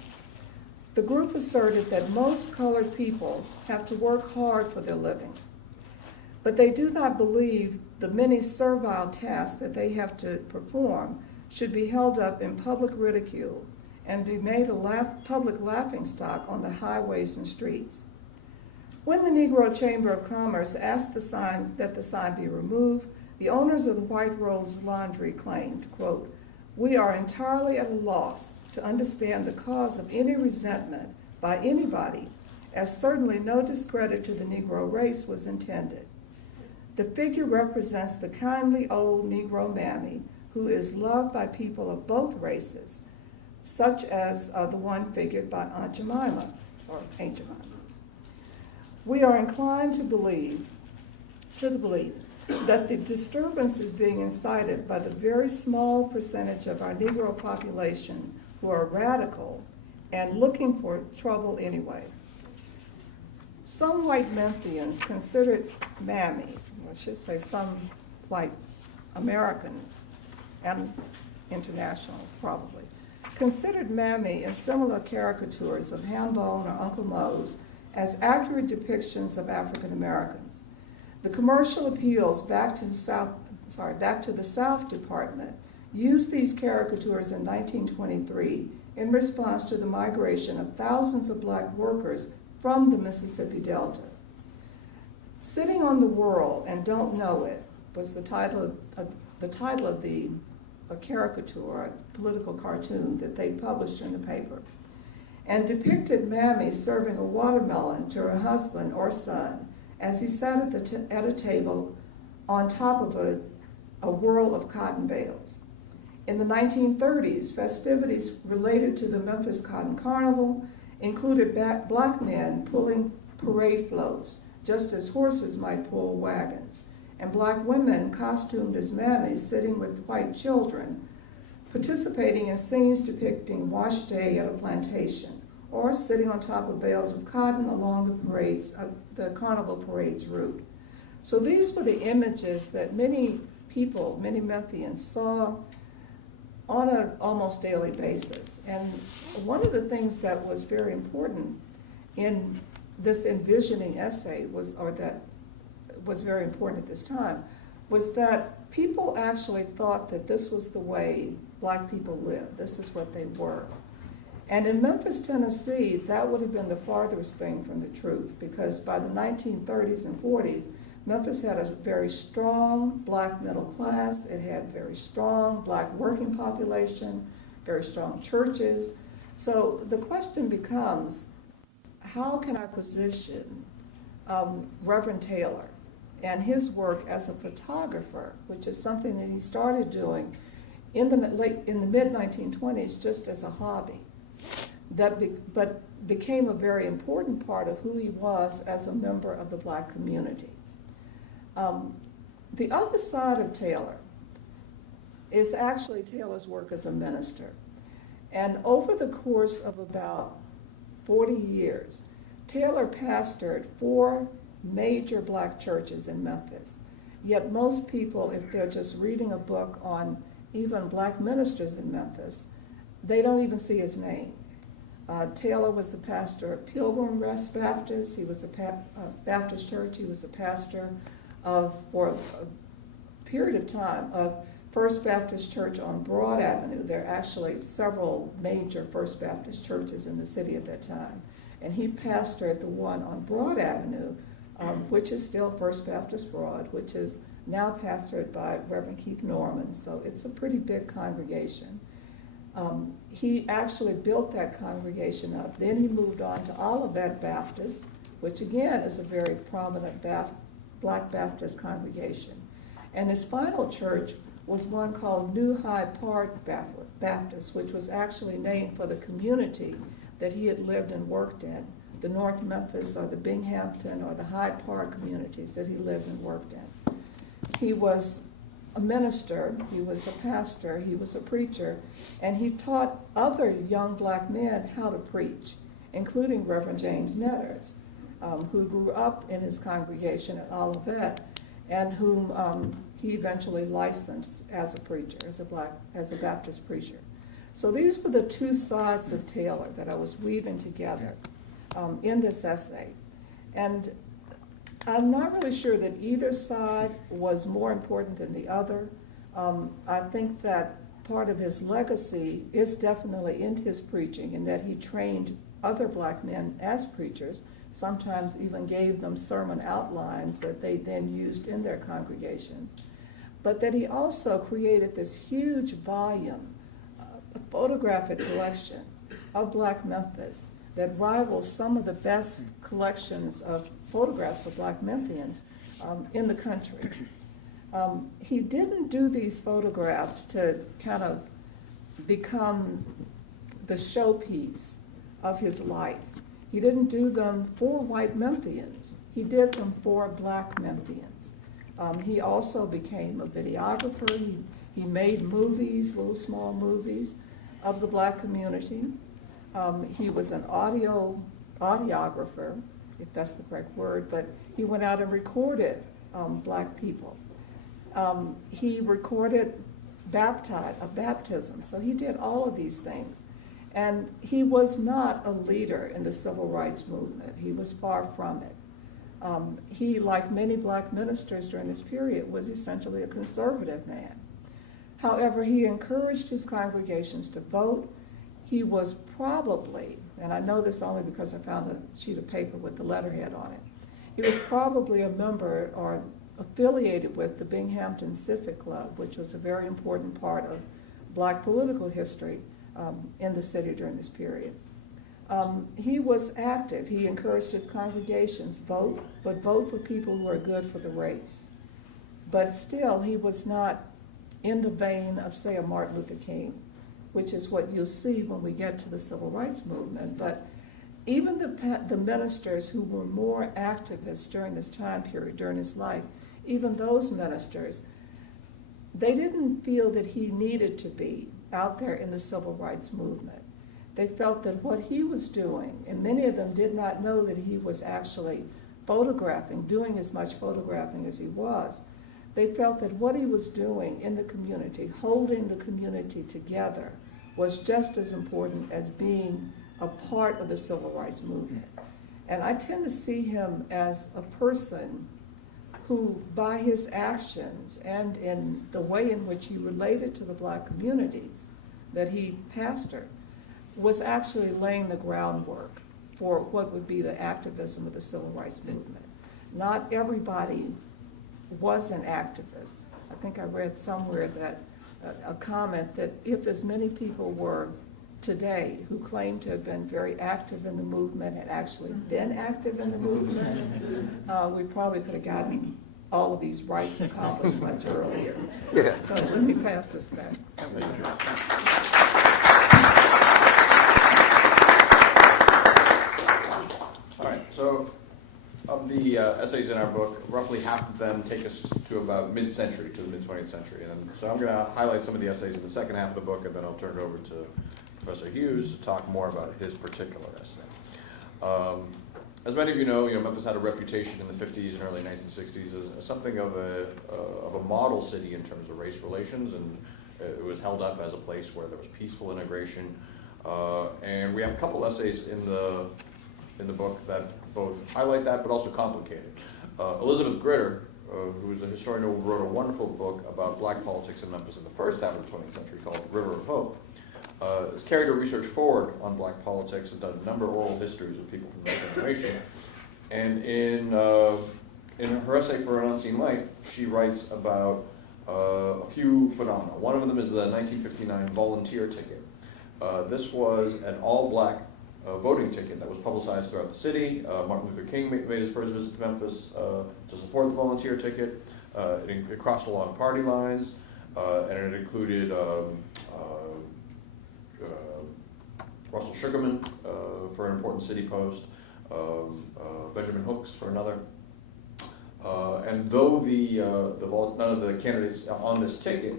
The group asserted that most colored people have to work hard for their living, but they do not believe the many servile tasks that they have to perform should be held up in public ridicule and be made a public laughingstock on the highways and streets. When the Negro Chamber of Commerce asked that the sign be removed, the owners of the White Rose Laundry claimed, quote, "We are entirely at a loss to understand the cause of any resentment by anybody, as certainly no discredit to the Negro race was intended. The figure represents the kindly old Negro mammy who is loved by people of both races, such as the one figured by Aunt Jemima, or Aunt Jemima. We are inclined to the belief that the disturbance is being incited by the very small percentage of our Negro population who are radical and looking for trouble anyway. Some white Memphians considered Mammy, I should say some white Americans and international probably, considered Mammy and similar caricatures of Hambone or Uncle Mose as accurate depictions of African Americans. The commercial appeals back to the South Department used these caricatures in 1923 in response to the migration of thousands of black workers from the Mississippi Delta. Sitting on the World and Don't Know It was the title of a caricature, a political cartoon that they published in the paper, and depicted Mammy serving a watermelon to her husband or son as he sat at a table on top of a whirl of cotton bales. In the 1930s, festivities related to the Memphis Cotton Carnival included black men pulling parade floats, just as horses might pull wagons, and black women costumed as mammies sitting with white children, participating in scenes depicting wash day at a plantation, or sitting on top of bales of cotton along the carnival parade's route. So these were the images that many people, many Memphians, saw on an almost daily basis. And one of the things that was very important in this envisioning essay that was very important at this time, was that people actually thought that this was the way Black people lived. This is what they were. And in Memphis, Tennessee, that would have been the farthest thing from the truth, because by the 1930s and 40s, Memphis had a very strong Black middle class. It had very strong Black working population, very strong churches. So the question becomes, how can I position Reverend Taylor and his work as a photographer, which is something that he started doing in the mid-1920s just as a hobby, but became a very important part of who he was as a member of the Black community. The other side of Taylor is actually Taylor's work as a minister. And over the course of about 40 years, Taylor pastored 4 major Black churches in Memphis. Yet most people, if they're just reading a book on even Black ministers in Memphis, they don't even see his name. Taylor was the pastor of Pilgrim Rest Baptist. He was a Baptist church. He was a pastor for a period of time, of First Baptist Church on Broad Avenue. There are actually several major First Baptist churches in the city at that time. And he pastored the one on Broad Avenue, which is still First Baptist Broad, which is now pastored by Reverend Keith Norman. So it's a pretty big congregation. He actually built that congregation up. Then he moved on to Olivet Baptist, which again is a very prominent Black Baptist congregation. And his final church was one called New Hyde Park Baptist, which was actually named for the community that he had lived and worked in, the North Memphis or the Binghamton or the Hyde Park communities that he lived and worked in. He was a minister, he was a pastor, he was a preacher, and he taught other young Black men how to preach, including Reverend James Netters, who grew up in his congregation at Olivet, and whom he eventually licensed as a preacher, as a Baptist preacher. So these were the two sides of Taylor that I was weaving together in this essay. And I'm not really sure that either side was more important than the other. I think that part of his legacy is definitely in his preaching, in that he trained other Black men as preachers, sometimes even gave them sermon outlines that they then used in their congregations. But that he also created this huge volume, a photographic collection of Black Memphis that rivals some of the best collections of photographs of Black Memphians in the country. He didn't do these photographs to kind of become the showpiece of his life. He didn't do them for white Memphians. He did them for Black Memphians. He also became a videographer. He made movies, little small movies of the Black community. He was an audiographer, if that's the correct word, but he went out and recorded Black people. He recorded baptism, so he did all of these things. And he was not a leader in the civil rights movement. He was far from it. He, like many Black ministers during this period, was essentially a conservative man. However, he encouraged his congregations to vote. He was probably, and I know this only because I found a sheet of paper with the letterhead on it, he was probably a member or affiliated with the Binghamton Civic Club, which was a very important part of Black political history in the city during this period. He was active. He encouraged his congregations, vote, but vote for people who are good for the race. But still, he was not in the vein of, say, a Martin Luther King, which is what you'll see when we get to the civil rights movement. But even the ministers who were more activists during this time period, during his life, even those ministers, they didn't feel that he needed to be out there in the civil rights movement. They felt that what he was doing, and many of them did not know that he was actually photographing, doing as much photographing as he was, they felt that what he was doing in the community, holding the community together, was just as important as being a part of the civil rights movement. And I tend to see him as a person who, by his actions and in the way in which he related to the black communities that he pastored, was actually laying the groundwork for what would be the activism of the civil rights movement. Not everybody was an activist. I think I read somewhere that a comment that if as many people were today who claim to have been very active in the movement and actually been active in the movement, we probably could have gotten all of these rights accomplished much earlier. So let me pass this back. All right, so of the essays in our book, roughly half of them take us to about mid-century, to the mid-20th century. And so I'm going to highlight some of the essays in the second half of the book, and then I'll turn it over to Professor Hughes to talk more about his particular essay. As many of you know, Memphis had a reputation in the 50s and early 1960s as something of a model city in terms of race relations, and it was held up as a place where there was peaceful integration. And we have a couple essays in the book that both highlight that, but also complicate it. Elizabeth Gritter, who is a historian who wrote a wonderful book about black politics in Memphis in the first half of the 20th century called River of Hope, has carried her research forward on black politics and done a number of oral histories with people from that generation. And in her essay For an Unseen Light, she writes about a few phenomena. One of them is the 1959 volunteer ticket. This was an all-black voting ticket that was publicized throughout the city. Martin Luther King made his first visit to Memphis to support the volunteer ticket. It crossed along party lines, and it included Russell Sugarman for an important city post, Benjamin Hooks for another. And though none of the candidates on this ticket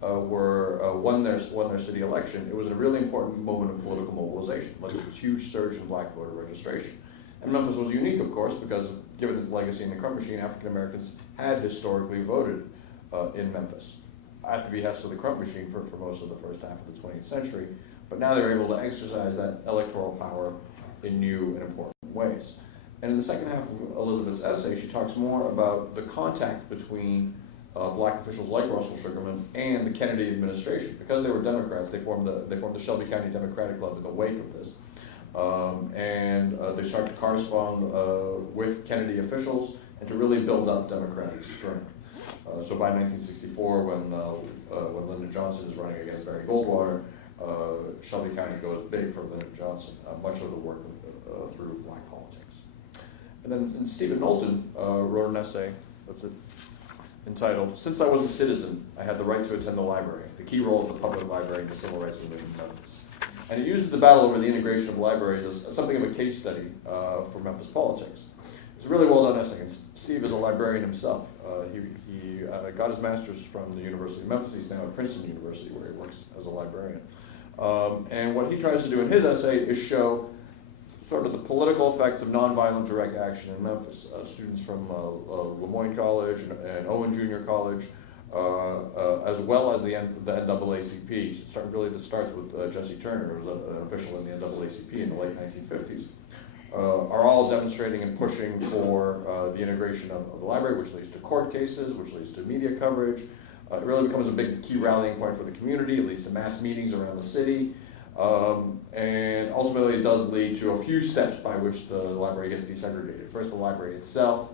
won their city election, it was a really important moment of political mobilization, led to this huge surge in black voter registration. And Memphis was unique, of course, because given its legacy in the crump machine, African Americans had historically voted in Memphis at the behest of the crump machine for most of the first half of the 20th century. But now they're able to exercise that electoral power in new and important ways. And in the second half of Elizabeth's essay, she talks more about the contact between black officials like Russell Sugarman and the Kennedy administration. Because they were Democrats, they formed the Shelby County Democratic Club in the wake of this. And they started to correspond with Kennedy officials and to really build up Democratic strength. So by 1964, when Lyndon Johnson is running against Barry Goldwater, Shelby County goes big for Lyndon Johnson, much of the work through black politics. And then Stephen Knowlton wrote an essay entitled, "Since I was a Citizen, I had the right to attend the library, the key role of the public library in the civil rights movement in Memphis." And it uses the battle over the integration of libraries as something of a case study for Memphis politics. It's a really well-done essay, and Steve is a librarian himself. He got his master's from the University of Memphis. He's now at Princeton University, where he works as a librarian. And what he tries to do in his essay is show sort of the political effects of nonviolent direct action in Memphis. Students from Lemoyne College and Owen Junior College, as well as the NAACP. This starts with Jesse Turner, who was an official in the NAACP in the late 1950s. Are all demonstrating and pushing for the integration of the library, which leads to court cases, which leads to media coverage. It really becomes a big key rallying point for the community. It leads to mass meetings around the city. And ultimately it does lead to a few steps by which the library gets desegregated. First, the library itself,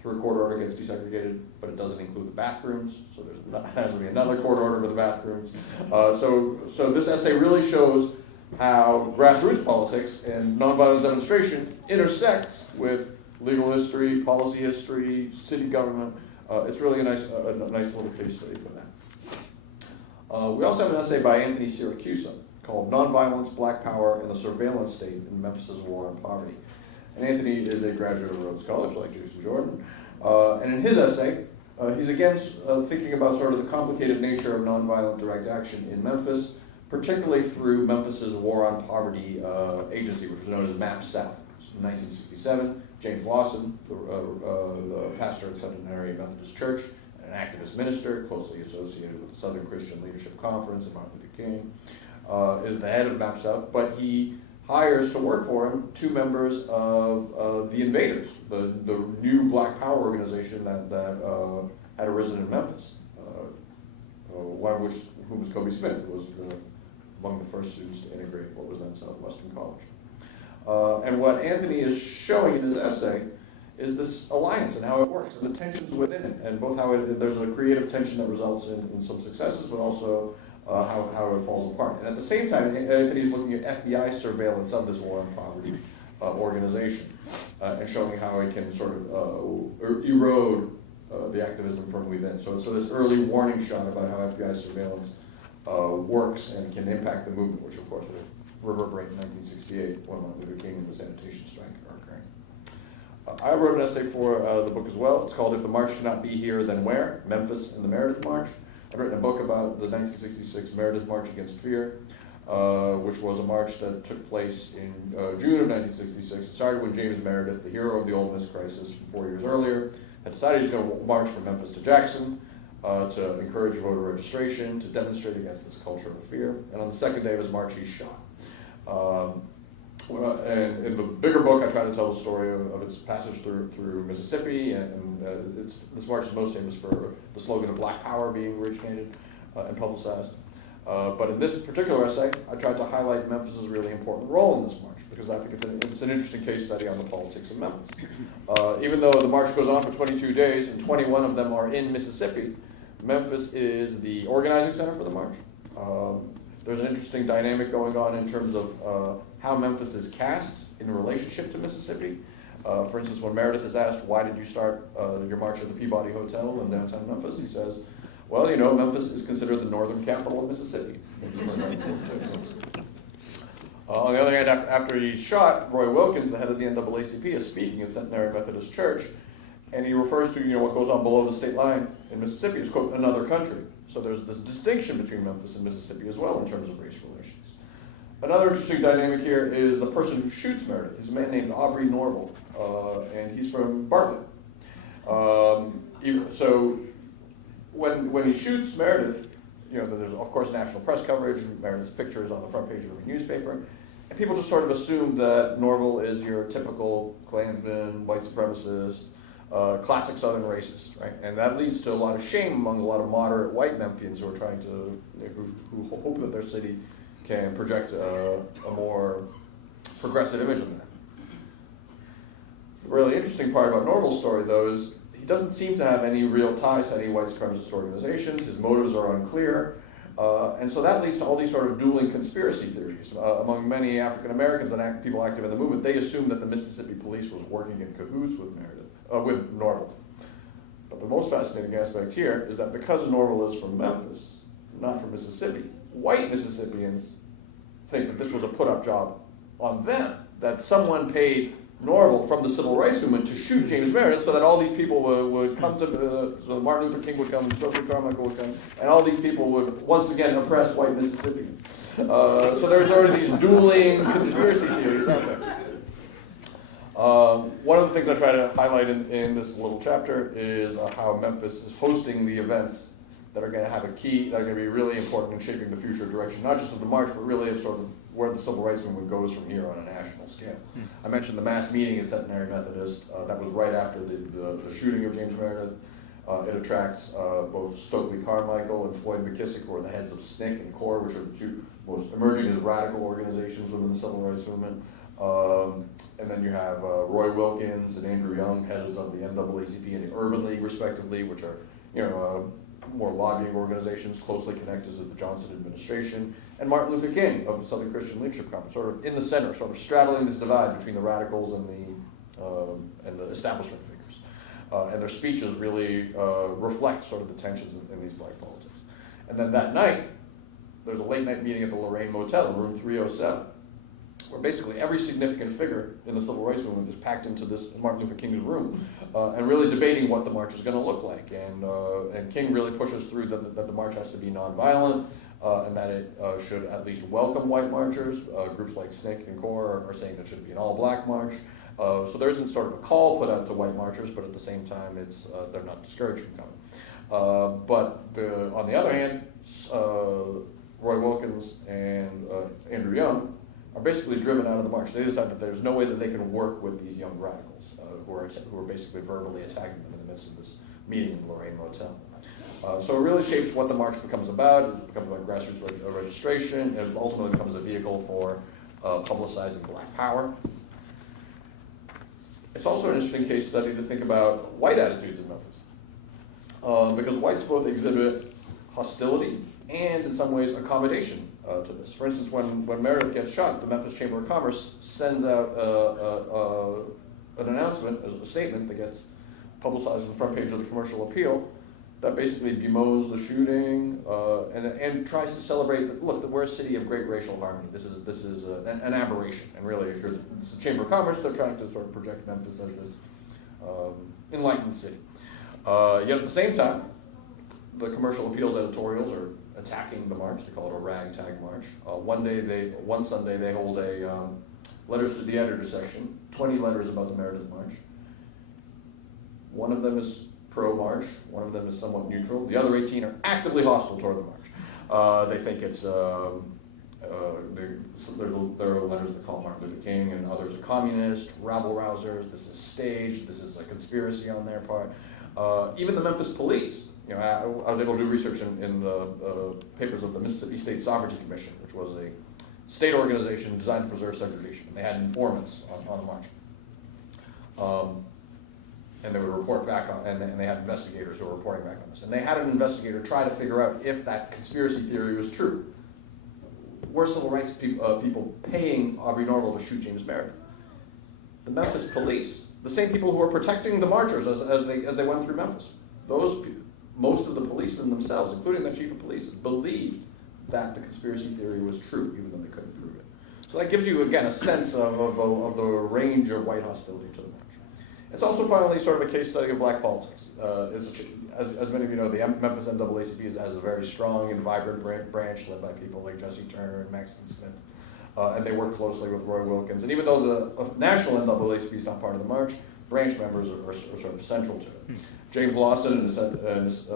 through a court order, gets desegregated, but it doesn't include the bathrooms, so there has to be another court order for the bathrooms. So this essay really shows how grassroots politics and nonviolent demonstration intersects with legal history, policy history, city government. It's really a nice little case study for that. We also have an essay by Anthony Siracusa called "Nonviolence, Black Power, and the Surveillance State in Memphis' War on Poverty." And Anthony is a graduate of Rhodes College, like Jason Jordan. And in his essay, he's again thinking about sort of the complicated nature of nonviolent direct action in Memphis, particularly through Memphis' War on Poverty agency, which was known as MAP South. In 1967, James Lawson, the pastor at Centenary Methodist Church, and activist minister, closely associated with the Southern Christian Leadership Conference and Martin Luther King, is the head of Map South, but he hires to work for him 2 members of the Invaders, the new Black Power organization that had arisen in Memphis. One of who was Kobe Smith, who was among the first students to integrate what was then Southwestern College. And what Anthony is showing in his essay is this alliance and how it works, and the tensions within it, and both how there's a creative tension that results in some successes, but also how it falls apart. And at the same time, Anthony's looking at FBI surveillance of this war on poverty organization, and showing how it can sort of erode the activism from within. So this early warning shot about how FBI surveillance works and can impact the movement, which of course will reverberate in 1968 when Martin Luther King and the sanitation strike are occurring. I wrote an essay for the book as well. It's called If the March Cannot Be Here, Then Where? Memphis and the Meredith March. I've written a book about the 1966 Meredith March Against Fear, which was a march that took place in June of 1966. It started when James Meredith, the hero of the Ole Miss crisis from 4 years earlier, had decided he was going to march from Memphis to Jackson to encourage voter registration, to demonstrate against this culture of fear. And on the second day of his march, he's shot. And in the bigger book, I try to tell the story of its passage through Mississippi, and this march is most famous for the slogan of Black Power being originated and publicized. But in this particular essay, I tried to highlight Memphis's really important role in this march, because I think it's an interesting case study on the politics of Memphis. Even though the march goes on for 22 days and 21 of them are in Mississippi, Memphis is the organizing center for the march. There's an interesting dynamic going on in terms of how Memphis is cast in relationship to Mississippi. For instance, when Meredith is asked, why did you start your march at the Peabody Hotel in downtown Memphis, he says, well, you know, Memphis is considered the northern capital of Mississippi. On the other hand, after he's shot, Roy Wilkins, the head of the NAACP, is speaking in Centenary Methodist Church, and he refers to, what goes on below the state line in Mississippi is, quote, another country. So there's this distinction between Memphis and Mississippi as well in terms of race relations. Another interesting dynamic here is the person who shoots Meredith. He's a man named Aubrey Norval, and he's from Bartlett. So when he shoots Meredith, there's of course national press coverage. Meredith's picture is on the front page of a newspaper, and people just sort of assume that Norval is your typical Klansman, white supremacist, classic Southern racist, right? And that leads to a lot of shame among a lot of moderate white Memphians who are trying to, who hope that their city can project a more progressive image of that. The really interesting part about Norval's story, though, is he doesn't seem to have any real ties to any white supremacist organizations. His motives are unclear. And so that leads to all these sort of dueling conspiracy theories. Among many African Americans and people active in the movement, they assumed that the Mississippi police was working in cahoots with Norval. But the most fascinating aspect here is that because Norval is from Memphis, not from Mississippi, white Mississippians think that this was a put-up job on them, that someone paid Norval from the civil rights movement to shoot James Meredith so that all these people would come to, so Martin Luther King would come, Stokely Carmichael would come, and all these people would once again oppress white Mississippians. So there's already these dueling conspiracy theories out there. One of the things I try to highlight in this little chapter is how Memphis is hosting the events that are going to have a key, that are going to be really important in shaping the future direction, not just of the march, but really of sort of where the civil rights movement goes from here on a national scale. I mentioned the mass meeting at Centenary Methodist. That was right after the shooting of James Meredith. It attracts both Stokely Carmichael and Floyd McKissick, who are the heads of SNCC and CORE, which are the two most emerging as radical organizations within the civil rights movement. And then you have Roy Wilkins and Andrew Young, heads of the NAACP and the Urban League, respectively, which are more lobbying organizations closely connected to the Johnson administration, and Martin Luther King of the Southern Christian Leadership Conference, sort of in the center, sort of straddling this divide between the radicals and the establishment figures. And their speeches really reflect sort of the tensions in these black politics. And then that night, there's a late night meeting at the Lorraine Motel in room 307, where basically every significant figure in the civil rights movement is packed into this Martin Luther King's room, and really debating what the march is going to look like. And King really pushes through that the march has to be nonviolent, and that it should at least welcome white marchers. Groups like SNCC and CORE are saying it should be an all-black march. So there isn't sort of a call put out to white marchers, but at the same time, they're not discouraged from coming. But on the other hand, Roy Wilkins and Andrew Young are basically driven out of the march. They decide that there's no way that they can work with these young radicals who are basically verbally attacking them in the midst of this meeting in the Lorraine Motel. So it really shapes what the march becomes about. It becomes about grassroots registration. It ultimately becomes a vehicle for publicizing Black Power. It's also an interesting case study to think about white attitudes in Memphis. Because whites both exhibit hostility and, in some ways, accommodation to this. For instance, when Meredith gets shot, the Memphis Chamber of Commerce sends out an announcement, a statement that gets publicized on the front page of the Commercial Appeal that basically bemoans the shooting and tries to celebrate that, look, we're a city of great racial harmony. This is an aberration. And really, if it's the Chamber of Commerce, they're trying to sort of project Memphis as this enlightened city. Yet at the same time, the Commercial Appeals editorials are attacking the march. They call it a ragtag march. One Sunday, they hold a letters to the editor section, 20 letters about the Meredith March. One of them is pro-march, one of them is somewhat neutral. The other 18 are actively hostile toward the march. They think it's, there are letters that call Martin Luther King and others a communist, rabble-rousers, this is staged, this is a conspiracy on their part. Even the Memphis police, I was able to do research in the papers of the Mississippi State Sovereignty Commission, which was a state organization designed to preserve segregation. They had informants on the march. And they would report back on, and they had investigators who were reporting back on this. And they had an investigator try to figure out if that conspiracy theory was true. Were civil rights people paying Aubrey Norval to shoot James Meredith? The Memphis police, the same people who were protecting the marchers as they went through Memphis, most of the policemen themselves, including the chief of police, believed that the conspiracy theory was true, even though they couldn't prove it. So that gives you, again, a sense of the range of white hostility to the march. It's also finally sort of a case study of black politics. As many of you know, the Memphis NAACP has a very strong and vibrant branch led by people like Jesse Turner and Maxine Smith. And they work closely with Roy Wilkins. And even though the national NAACP is not part of the march, branch members are sort of central to it. James Lawson and his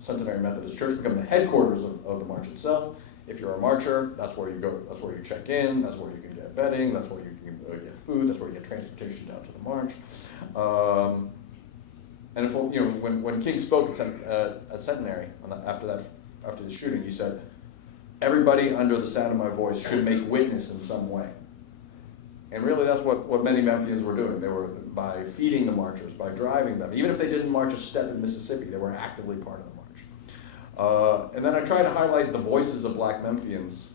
Centenary Methodist Church become the headquarters of the march itself. If you're a marcher, that's where you go. That's where you check in. That's where you can get bedding. That's where you can get food. That's where you get transportation down to the march. And when King spoke at Centenary after the shooting, he said, "Everybody under the sound of my voice should make witness in some way." And really, that's what many Memphians were doing. They were, by feeding the marchers, by driving them. Even if they didn't march a step in Mississippi, they were actively part of the march. And then I try to highlight the voices of black Memphians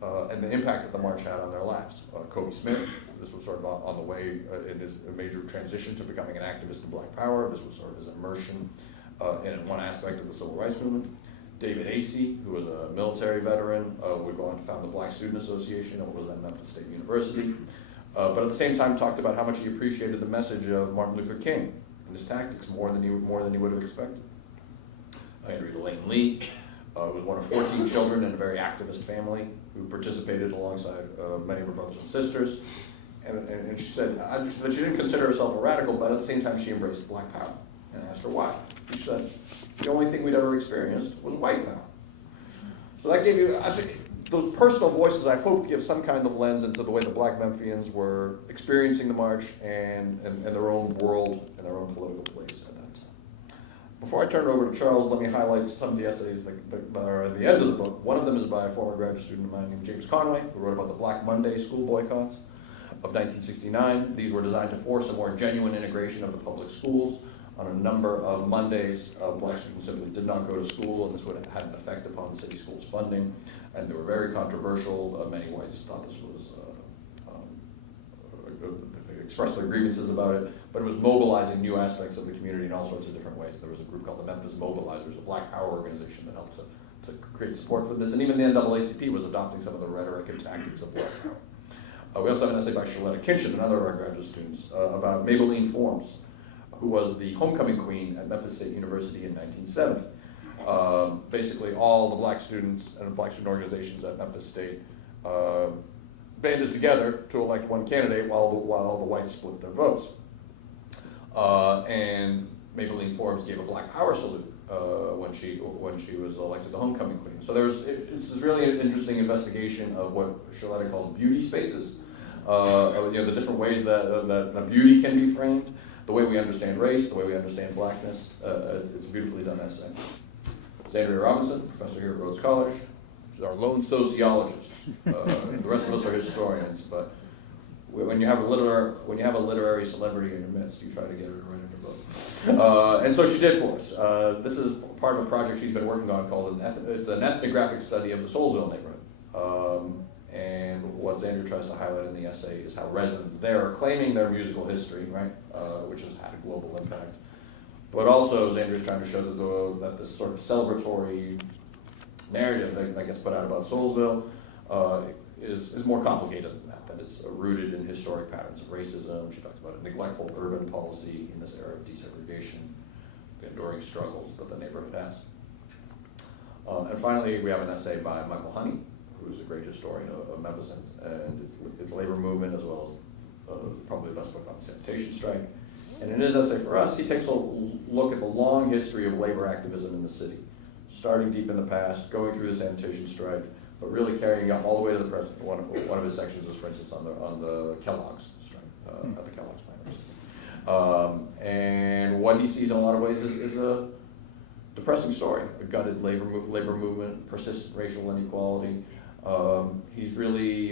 and the impact that the march had on their lives. Kobe Smith, this was sort of on the way in his major transition to becoming an activist in Black Power. This was sort of his immersion in one aspect of the civil rights movement. David Acey, who was a military veteran, would go on to found the Black Student Association, and was at Memphis State University. But at the same time talked about how much he appreciated the message of Martin Luther King and his tactics more than he would have expected. Henry Delane Lee was one of 14 children in a very activist family who participated alongside many of her brothers and sisters. And she said that she didn't consider herself a radical, but at the same time she embraced Black Power. And I asked her why. She said, the only thing we'd ever experienced was white power. So that gave you, I think, those personal voices, I hope, give some kind of lens into the way the black Memphians were experiencing the march and their own world and their own political place at that time. Before I turn it over to Charles, let me highlight some of the essays that are at the end of the book. One of them is by a former graduate student of mine named James Conway, who wrote about the Black Monday school boycotts of 1969. These were designed to force a more genuine integration of the public schools. On a number of Mondays, black students simply did not go to school, and this would have had an effect upon the city schools' funding. And they were very controversial. Many whites thought this was, they expressed their grievances about it, but it was mobilizing new aspects of the community in all sorts of different ways. There was a group called the Memphis Mobilizers, a black power organization that helped to create support for this. And even the NAACP was adopting some of the rhetoric and tactics of black power. We also have an essay by Shaletta Kinchin, another of our graduate students, about Maybelline Forms, who was the homecoming queen at Memphis State University in 1970. Basically, all the black students and black student organizations at Memphis State banded together to elect one candidate while the whites split their votes. And Maybelline Forbes gave a Black Power salute when she was elected the homecoming queen. So it's this really interesting investigation of what Shaletta calls beauty spaces, the different ways that beauty can be framed, the way we understand race, the way we understand blackness. It's a beautifully done essay. Zandria Robinson, professor here at Rhodes College, she's our lone sociologist. The rest of us are historians, but when you have a literary celebrity in your midst, you try to get her to write in your book. And so she did for us. This is part of a project she's been working on called it's an ethnographic study of the Soulsville neighborhood. And what Zandria tries to highlight in the essay is how residents there are claiming their musical history, right, which has had a global impact. But also, Zandria is trying to show that this sort of celebratory narrative that gets put out about Soulsville is more complicated than that it's rooted in historic patterns of racism. She talks about a neglectful urban policy in this era of desegregation, the enduring struggles that the neighborhood has. And finally, we have an essay by Michael Honey, who's a great historian of Memphis and its labor movement, as well as probably the best book on the sanitation strike. And in his essay for us, he takes a look at the long history of labor activism in the city, starting deep in the past, going through the sanitation strike, but really carrying up all the way to the present. One of his sections is, for instance, on the Kellogg's strike, at the Kellogg's miners. And what he sees in a lot of ways is a depressing story, a gutted labor movement, persistent racial inequality. He's really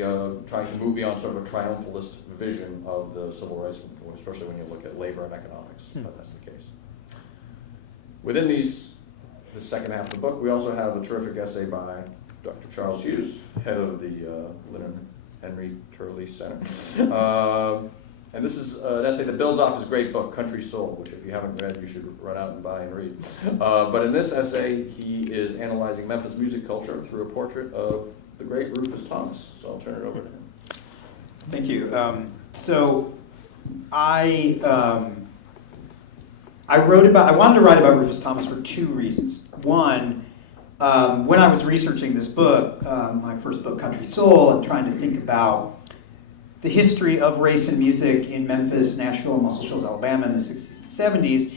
trying to move beyond sort of a triumphalist vision of the civil rights movement, especially when you look at labor and economics, but that's the case. Within the second half of the book, we also have a terrific essay by Dr. Charles Hughes, head of the Leonard Henry Turley Center. And this is an essay that builds off his great book, Country Soul, which if you haven't read, you should run out and buy and read. But in this essay, he is analyzing Memphis music culture through a portrait of the great Rufus Thomas. So I'll turn it over to him. Thank you. So I wanted to write about Rufus Thomas for two reasons. One, when I was researching this book, my first book, Country Soul, and trying to think about the history of race and music in Memphis, Nashville, and Muscle Shoals, Alabama in the 60s and 70s,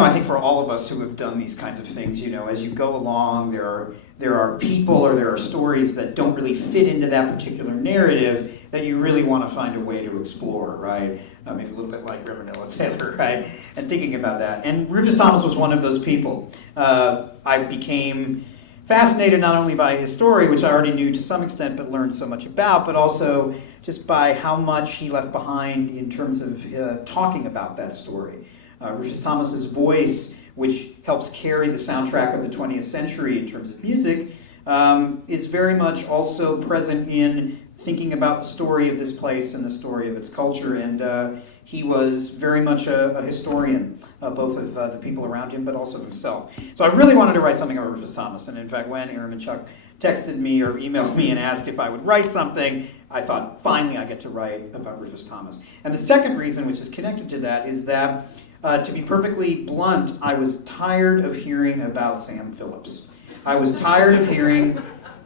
I think for all of us who have done these kinds of things, as you go along, there are people or there are stories that don't really fit into that particular narrative that you really want to find a way to explore, right? Maybe a little bit like Reverend Ella Taylor, right? And thinking about that. And Rufus Thomas was one of those people. I became fascinated not only by his story, which I already knew to some extent but learned so much about, but also just by how much he left behind in terms of talking about that story. Rufus Thomas's voice, which helps carry the soundtrack of the 20th century in terms of music, is very much also present in thinking about the story of this place and the story of its culture. And he was very much a historian, both of the people around him, but also himself. So I really wanted to write something about Rufus Thomas. And in fact, when Aram and Chuck texted me or emailed me and asked if I would write something, I thought, finally I get to write about Rufus Thomas. And the second reason, which is connected to that, is that, to be perfectly blunt, I was tired of hearing about Sam Phillips. I was tired of hearing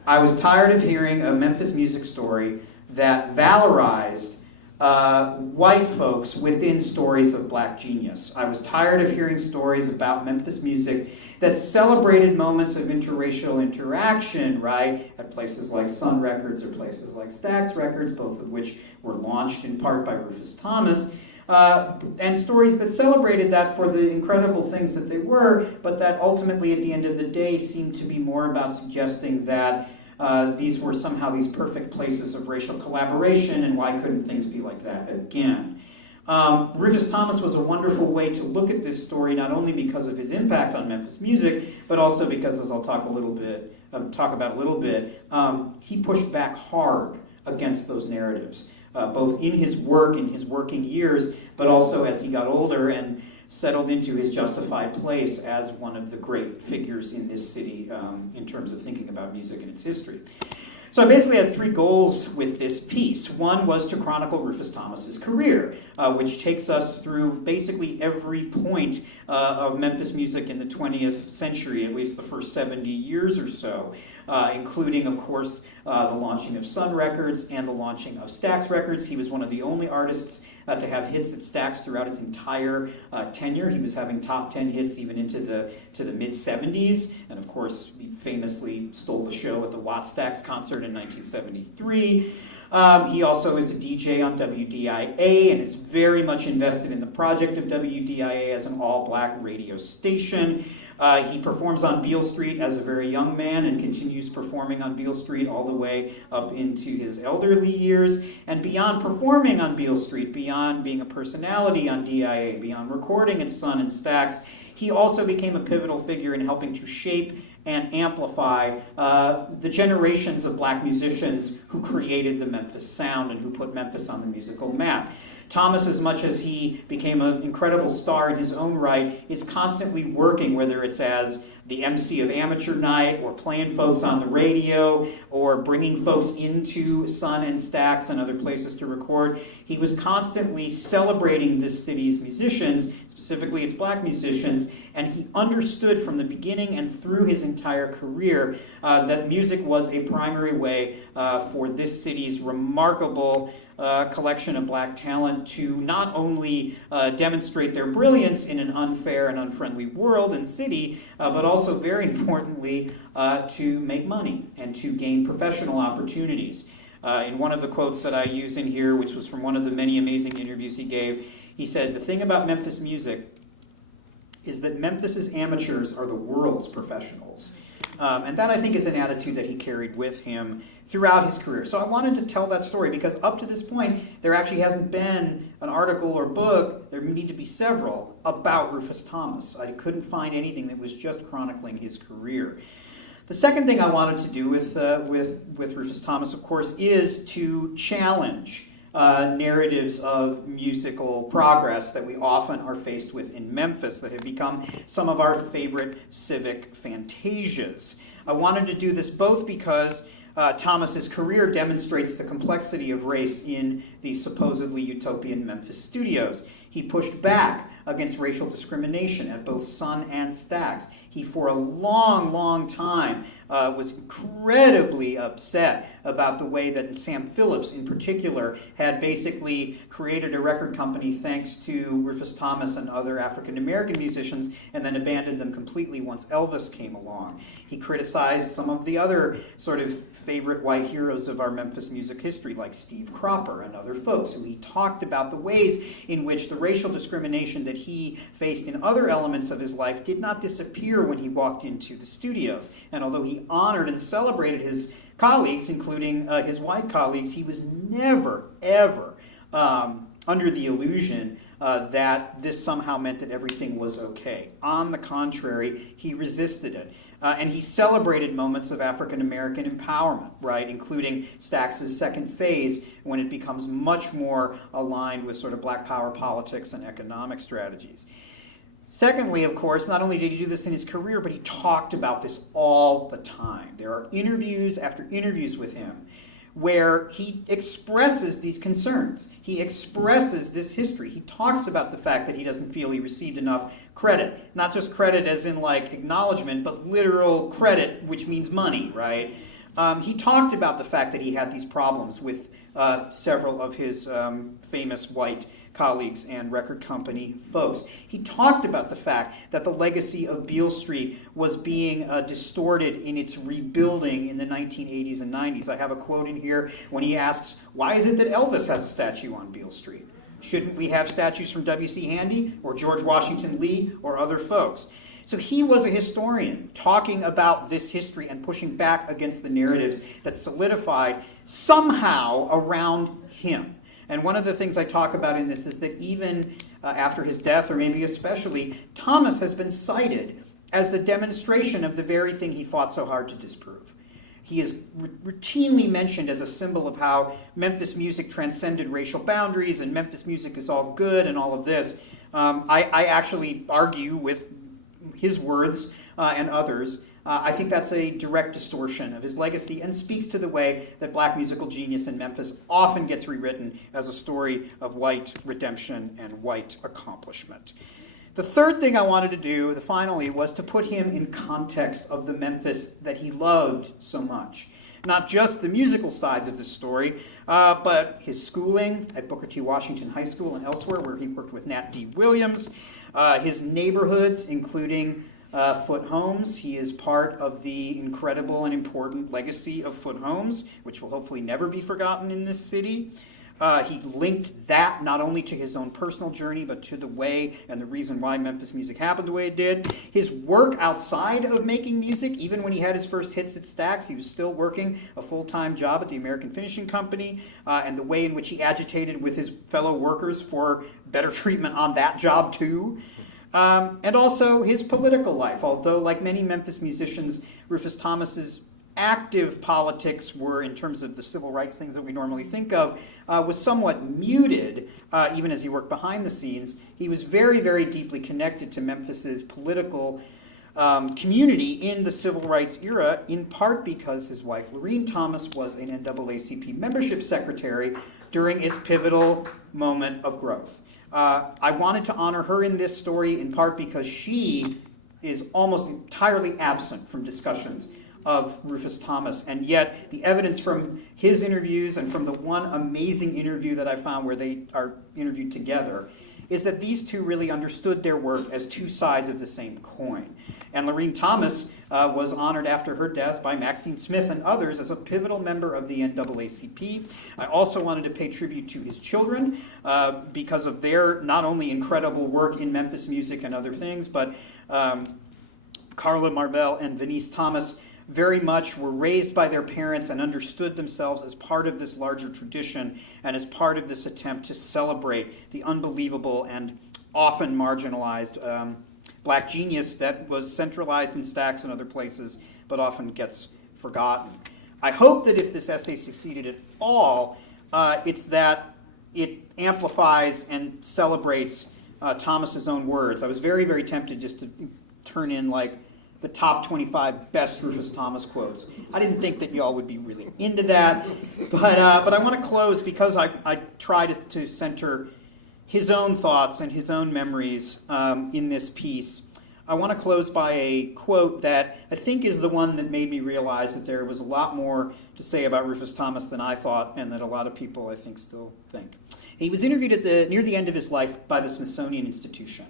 a Memphis music story that valorized white folks within stories of black genius. I was tired of hearing stories about Memphis music that celebrated moments of interracial interaction, right, at places like Sun Records or places like Stax Records, both of which were launched in part by Rufus Thomas, and stories that celebrated that for the incredible things that they were, but that ultimately at the end of the day seemed to be more about suggesting that these were somehow these perfect places of racial collaboration, and why couldn't things be like that again? Rufus Thomas was a wonderful way to look at this story, not only because of his impact on Memphis music, but also because, as I'll talk about a little bit, he pushed back hard against those narratives, both in his work, in his working years, but also as he got older and settled into his justified place as one of the great figures in this city in terms of thinking about music and its history. So I basically had three goals with this piece. One was to chronicle Rufus Thomas's career, which takes us through basically every point of Memphis music in the 20th century, at least the first 70 years or so, including, of course, the launching of Sun Records and the launching of Stax Records. He was one of the only artists to have hits at Stax throughout its entire tenure. He was having top 10 hits even into the mid-70s, and of course, he famously stole the show at the Watt-Stax concert in 1973. He also is a DJ on WDIA and is very much invested in the project of WDIA as an all-black radio station. He performs on Beale Street as a very young man and continues performing on Beale Street all the way up into his elderly years. And beyond performing on Beale Street, beyond being a personality on DIA, beyond recording at Sun and Stax, he also became a pivotal figure in helping to shape and amplify the generations of black musicians who created the Memphis sound and who put Memphis on the musical map. Thomas, as much as he became an incredible star in his own right, is constantly working, whether it's as the MC of Amateur Night or playing folks on the radio or bringing folks into Sun and Stax and other places to record. He was constantly celebrating this city's musicians, specifically its black musicians, and he understood from the beginning and through his entire career that music was a primary way for this city's remarkable collection of black talent to not only demonstrate their brilliance in an unfair and unfriendly world and city, but also, very importantly, to make money and to gain professional opportunities. In one of the quotes that I use in here, which was from one of the many amazing interviews he gave, he said, "The thing about Memphis music is that Memphis's amateurs are the world's professionals." And that, I think, is an attitude that he carried with him throughout his career. So I wanted to tell that story because up to this point, there actually hasn't been an article or book, there need to be several, about Rufus Thomas. I couldn't find anything that was just chronicling his career. The second thing I wanted to do with Rufus Thomas, of course, is to challenge narratives of musical progress that we often are faced with in Memphis that have become some of our favorite civic fantasias. I wanted to do this both because Thomas's career demonstrates the complexity of race in these supposedly utopian Memphis studios. He pushed back against racial discrimination at both Sun and Stax. He, for a long, long time, was incredibly upset about the way that Sam Phillips, in particular, had basically created a record company thanks to Rufus Thomas and other African-American musicians, and then abandoned them completely once Elvis came along. He criticized some of the other sort of favorite white heroes of our Memphis music history, like Steve Cropper and other folks, who he talked about the ways in which the racial discrimination that he faced in other elements of his life did not disappear when he walked into the studios. And although he honored and celebrated his colleagues, including his white colleagues, he was never, ever under the illusion that this somehow meant that everything was okay. On the contrary, he resisted it. And he celebrated moments of African-American empowerment, right, including Stax's second phase, when it becomes much more aligned with sort of black power politics and economic strategies. Secondly, of course, not only did he do this in his career, but he talked about this all the time. There are interviews after interviews with him where he expresses these concerns. He expresses this history. He talks about the fact that he doesn't feel he received enough credit. Not just credit as in like acknowledgement, but literal credit, which means money, right? He talked about the fact that he had these problems with several of his famous white colleagues and record company folks. He talked about the fact that the legacy of Beale Street was being distorted in its rebuilding in the 1980s and 90s. I have a quote in here when he asks, why is it that Elvis has a statue on Beale Street? Shouldn't we have statues from W.C. Handy or George Washington Lee or other folks? So he was a historian talking about this history and pushing back against the narratives that solidified somehow around him. And one of the things I talk about in this is that even after his death, or maybe especially, Thomas has been cited as a demonstration of the very thing he fought so hard to disprove. He is routinely mentioned as a symbol of how Memphis music transcended racial boundaries and Memphis music is all good and all of this. I actually argue with his words and others. I think that's a direct distortion of his legacy and speaks to the way that black musical genius in Memphis often gets rewritten as a story of white redemption and white accomplishment. The third thing I wanted to do, finally, was to put him in context of the Memphis that he loved so much. not just the musical sides of the story, but his schooling at Booker T. Washington High School and elsewhere, where he worked with Nat D. Williams, his neighborhoods, including Foot Homes. He is part of the incredible and important legacy of Foot Homes, which will hopefully never be forgotten in this city. He linked that not only to his own personal journey, but to the way and the reason why Memphis music happened the way it did. His work outside of making music, even when he had his first hits at Stax, he was still working a full-time job at the American Finishing Company, and the way in which he agitated with his fellow workers for better treatment on that job too. And also his political life, although like many Memphis musicians, Rufus Thomas's active politics were, in terms of the civil rights things that we normally think of, was somewhat muted, even as he worked behind the scenes. He was very, very deeply connected to Memphis's political community in the civil rights era, in part because his wife, Lorene Thomas, was an NAACP membership secretary during its pivotal moment of growth. I wanted to honor her in this story, in part because she is almost entirely absent from discussions of Rufus Thomas, and yet the evidence from his interviews and from the one amazing interview that I found where they are interviewed together is that these two really understood their work as two sides of the same coin. And Lorene Thomas was honored after her death by Maxine Smith and others as a pivotal member of the NAACP. I also wanted to pay tribute to his children because of their not only incredible work in Memphis music and other things, but Carla Marvell and Venice Thomas very much were raised by their parents and understood themselves as part of this larger tradition and as part of this attempt to celebrate the unbelievable and often marginalized black genius that was centralized in Stax and other places, but often gets forgotten. I hope that if this essay succeeded at all, it's that it amplifies and celebrates Thomas's own words. I was very, very tempted just to turn in like the top 25 best Rufus Thomas quotes. I didn't think that y'all would be really into that, but I want to close because I try to center his own thoughts and his own memories in this piece. I want to close by a quote that I think is the one that made me realize that there was a lot more to say about Rufus Thomas than I thought, and that a lot of people, I think, still think. He was interviewed near the end of his life by the Smithsonian Institution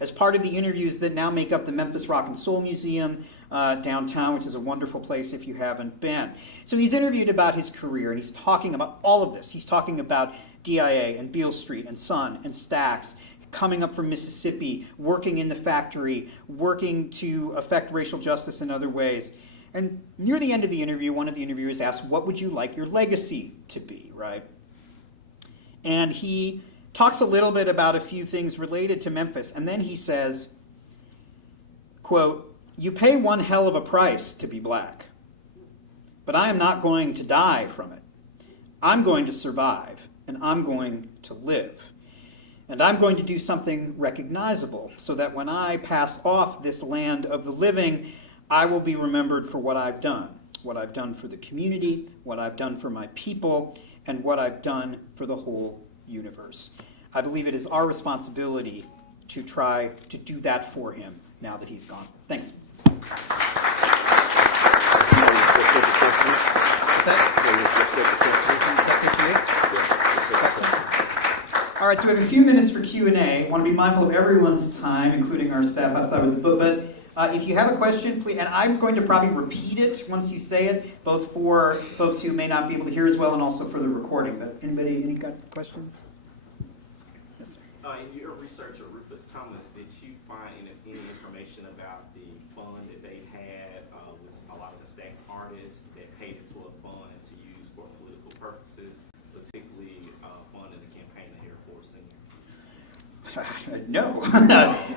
as part of the interviews that now make up the Memphis Rock and Soul Museum downtown, which is a wonderful place if you haven't been. So he's interviewed about his career, and he's talking about all of this. He's talking about DIA and Beale Street and Sun and Stax, coming up from Mississippi, working in the factory, working to affect racial justice in other ways. And near the end of the interview, one of the interviewers asked, what would you like your legacy to be, right? And he talks a little bit about a few things related to Memphis, and then he says, quote, "You pay one hell of a price to be black, but I am not going to die from it. I'm going to survive, and I'm going to live. And I'm going to do something recognizable so that when I pass off this land of the living, I will be remembered for what I've done for the community, what I've done for my people, and what I've done for the whole universe." I believe it is our responsibility to try to do that for him now that he's gone. Thanks. All right, so we have a few minutes for Q&A. I want to be mindful of everyone's time, including our staff outside of the book. But if you have a question, please, and I'm going to probably repeat it once you say it, both for folks who may not be able to hear as well and also for the recording. But any questions? Yes, sir. In your research of Rufus Thomas, did you find any information about the fund that they had with a lot of the Stax artists that paid into a fund to use for political purposes, particularly funding the campaign of Air Force Senior? No.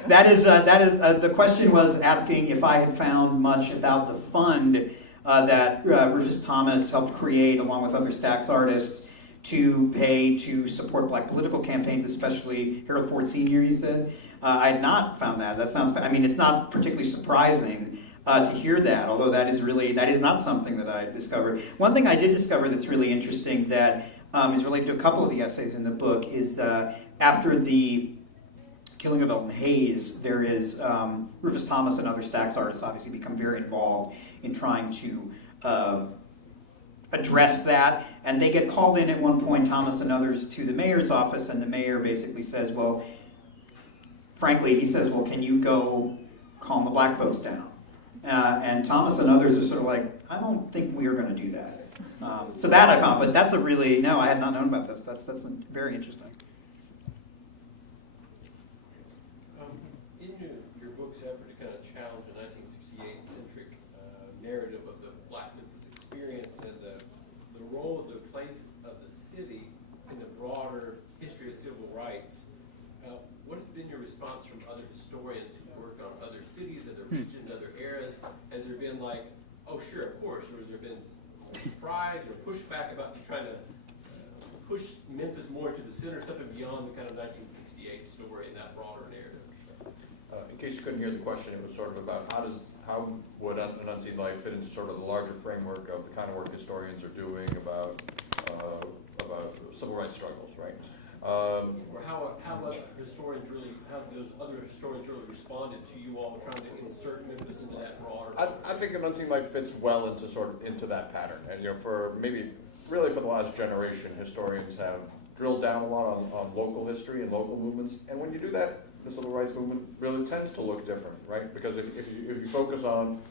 that is the question was asking if I had found much about the fund that Rufus Thomas helped create along with other Stax artists to pay to support black political campaigns, especially Harold Ford Sr., you said. I had not found that. That sounds, I mean, it's not particularly surprising to hear that, although that is not something that I discovered. One thing I did discover that's really interesting that is related to a couple of the essays in the book is after the killing of Elton Hayes, there is Rufus Thomas and other Stax artists obviously become very involved in trying to address that. And they get called in at one point, Thomas and others, to the mayor's office, and the mayor basically says, well, frankly, he says, well, can you go calm the black folks down? And Thomas and others are sort of like, I don't think we are going to do that. So that I found, but that's a really, no, I had not known about this. That's very interesting. In your book's effort to kind of challenge the 1968-centric narrative of the Black Memphis experience and the role of the place of the city in the broader history of civil rights, what has been your response from other historians who worked on other cities, other regions, other eras? Has there been like, oh sure, of course, or has there been surprise or pushback about trying to push Memphis more to the center, something beyond the kind of 1968 story and that broader narrative? In case you couldn't hear the question, it was sort of about how would An Unseen Light fit into sort of the larger framework of the kind of work historians are doing about civil rights struggles, right? Or how those other historians really responded to you all trying to insert Memphis into that broader? I think An Unseen Light fits well into that pattern, and for the last generation, historians have drilled down a lot on local history and local movements, and when you do that, the civil rights movement really tends to look different, right? Because if you focus on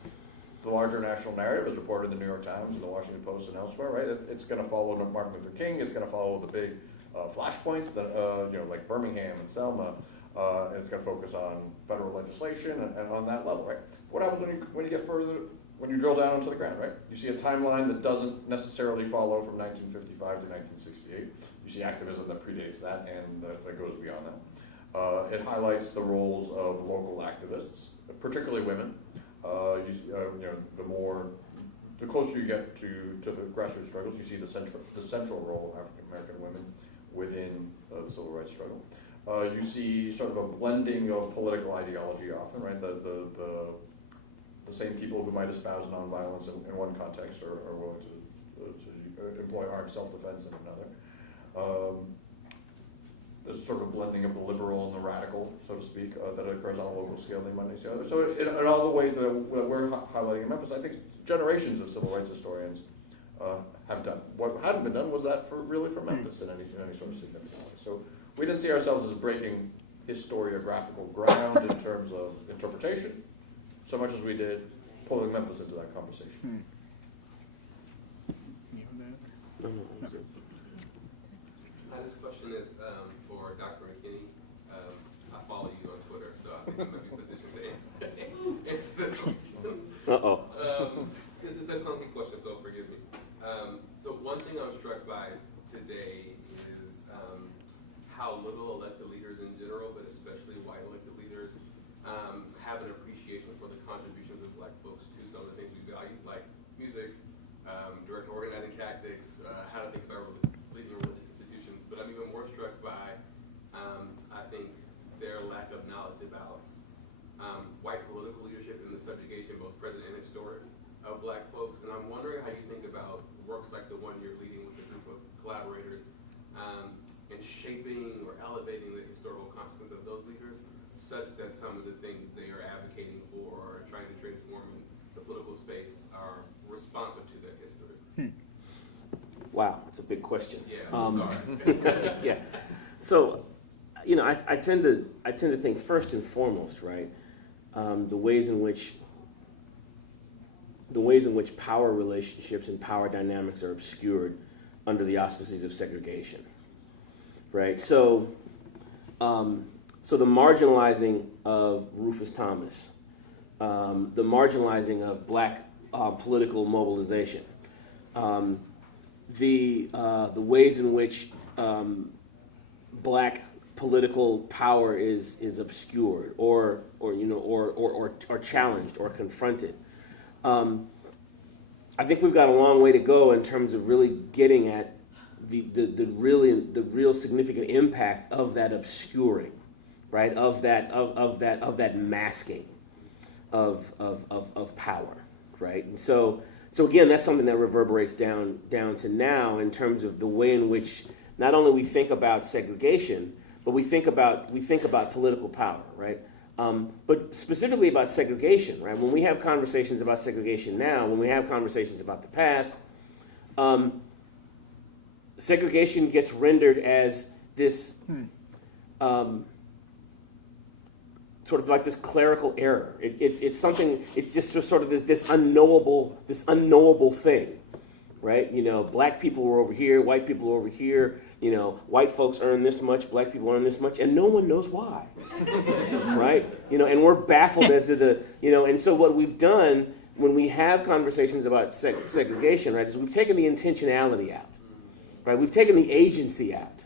the larger national narrative as reported in the New York Times and the Washington Post and elsewhere, right, it's going to follow Martin Luther King, it's going to follow the big flashpoints that like Birmingham and Selma, and it's going to focus on federal legislation and on that level, right? What happens when you get further, when you drill down into the ground, right? You see a timeline that doesn't necessarily follow from 1955 to 1968. You see activism that predates that and that goes beyond that. It highlights the roles of local activists, particularly women. The closer you get to the grassroots struggles, you see the central role of African American women within the civil rights struggle. You see sort of a blending of political ideology often, right? The same people who might espouse nonviolence in one context are willing to employ armed self-defense in another. There's sort of a blending of the liberal and the radical, so to speak, that occurs on a local scale than might see others. So in all the ways that we're highlighting in Memphis, I think generations of civil rights historians have done. What hadn't been done was that for Memphis in any sort of significant way. So we didn't see ourselves as breaking historiographical ground in terms of interpretation, so much as we did pulling Memphis into that conversation. This question is for Dr. McKinney. I follow you on Twitter, so I think you might be positioned to answer this question. This is a clunky question, so forgive me. So one thing I'm struck by today is how little elected leaders in general, but especially white elected leaders, have an appreciation for the contributions of Black folks to some of the things we value, like music, direct organizing tactics, how to think about leading religious institutions. But I'm even more struck by, I think, their lack of knowledge about white political leadership and the subjugation, both present and historic, of Black folks. And I'm wondering how you think about works like the one you're leading with a group of collaborators in shaping or elevating the historical consciousness of those leaders, such that some of the things they are advocating for or trying to transform in the political space are responsive to their history. Wow, that's a big question. Yeah, sorry. Yeah. So, I tend to think first and foremost, right, the ways in which power relationships and power dynamics are obscured under the auspices of segregation, right? So the marginalizing of Rufus Thomas, the marginalizing of Black political mobilization, the ways in which Black political power is obscured or challenged or confronted. I think we've got a long way to go in terms of really getting at the real significant impact of that obscuring, right? Of that masking of power, right? And so again, that's something that reverberates down to now in terms of the way in which not only we think about segregation, but we think about political power, right? But specifically about segregation, right? When we have conversations about segregation now, when we have conversations about the past, segregation gets rendered as this sort of like this clerical error. It's something. It's just sort of this unknowable thing, right? You know, black people were over here, white people were over here. You know, white folks earn this much, black people earn this much, and no one knows why, right? You know, and we're baffled as to the, you know, and so what we've done when we have conversations about segregation, right, is we've taken the intentionality out, right? We've taken the agency out,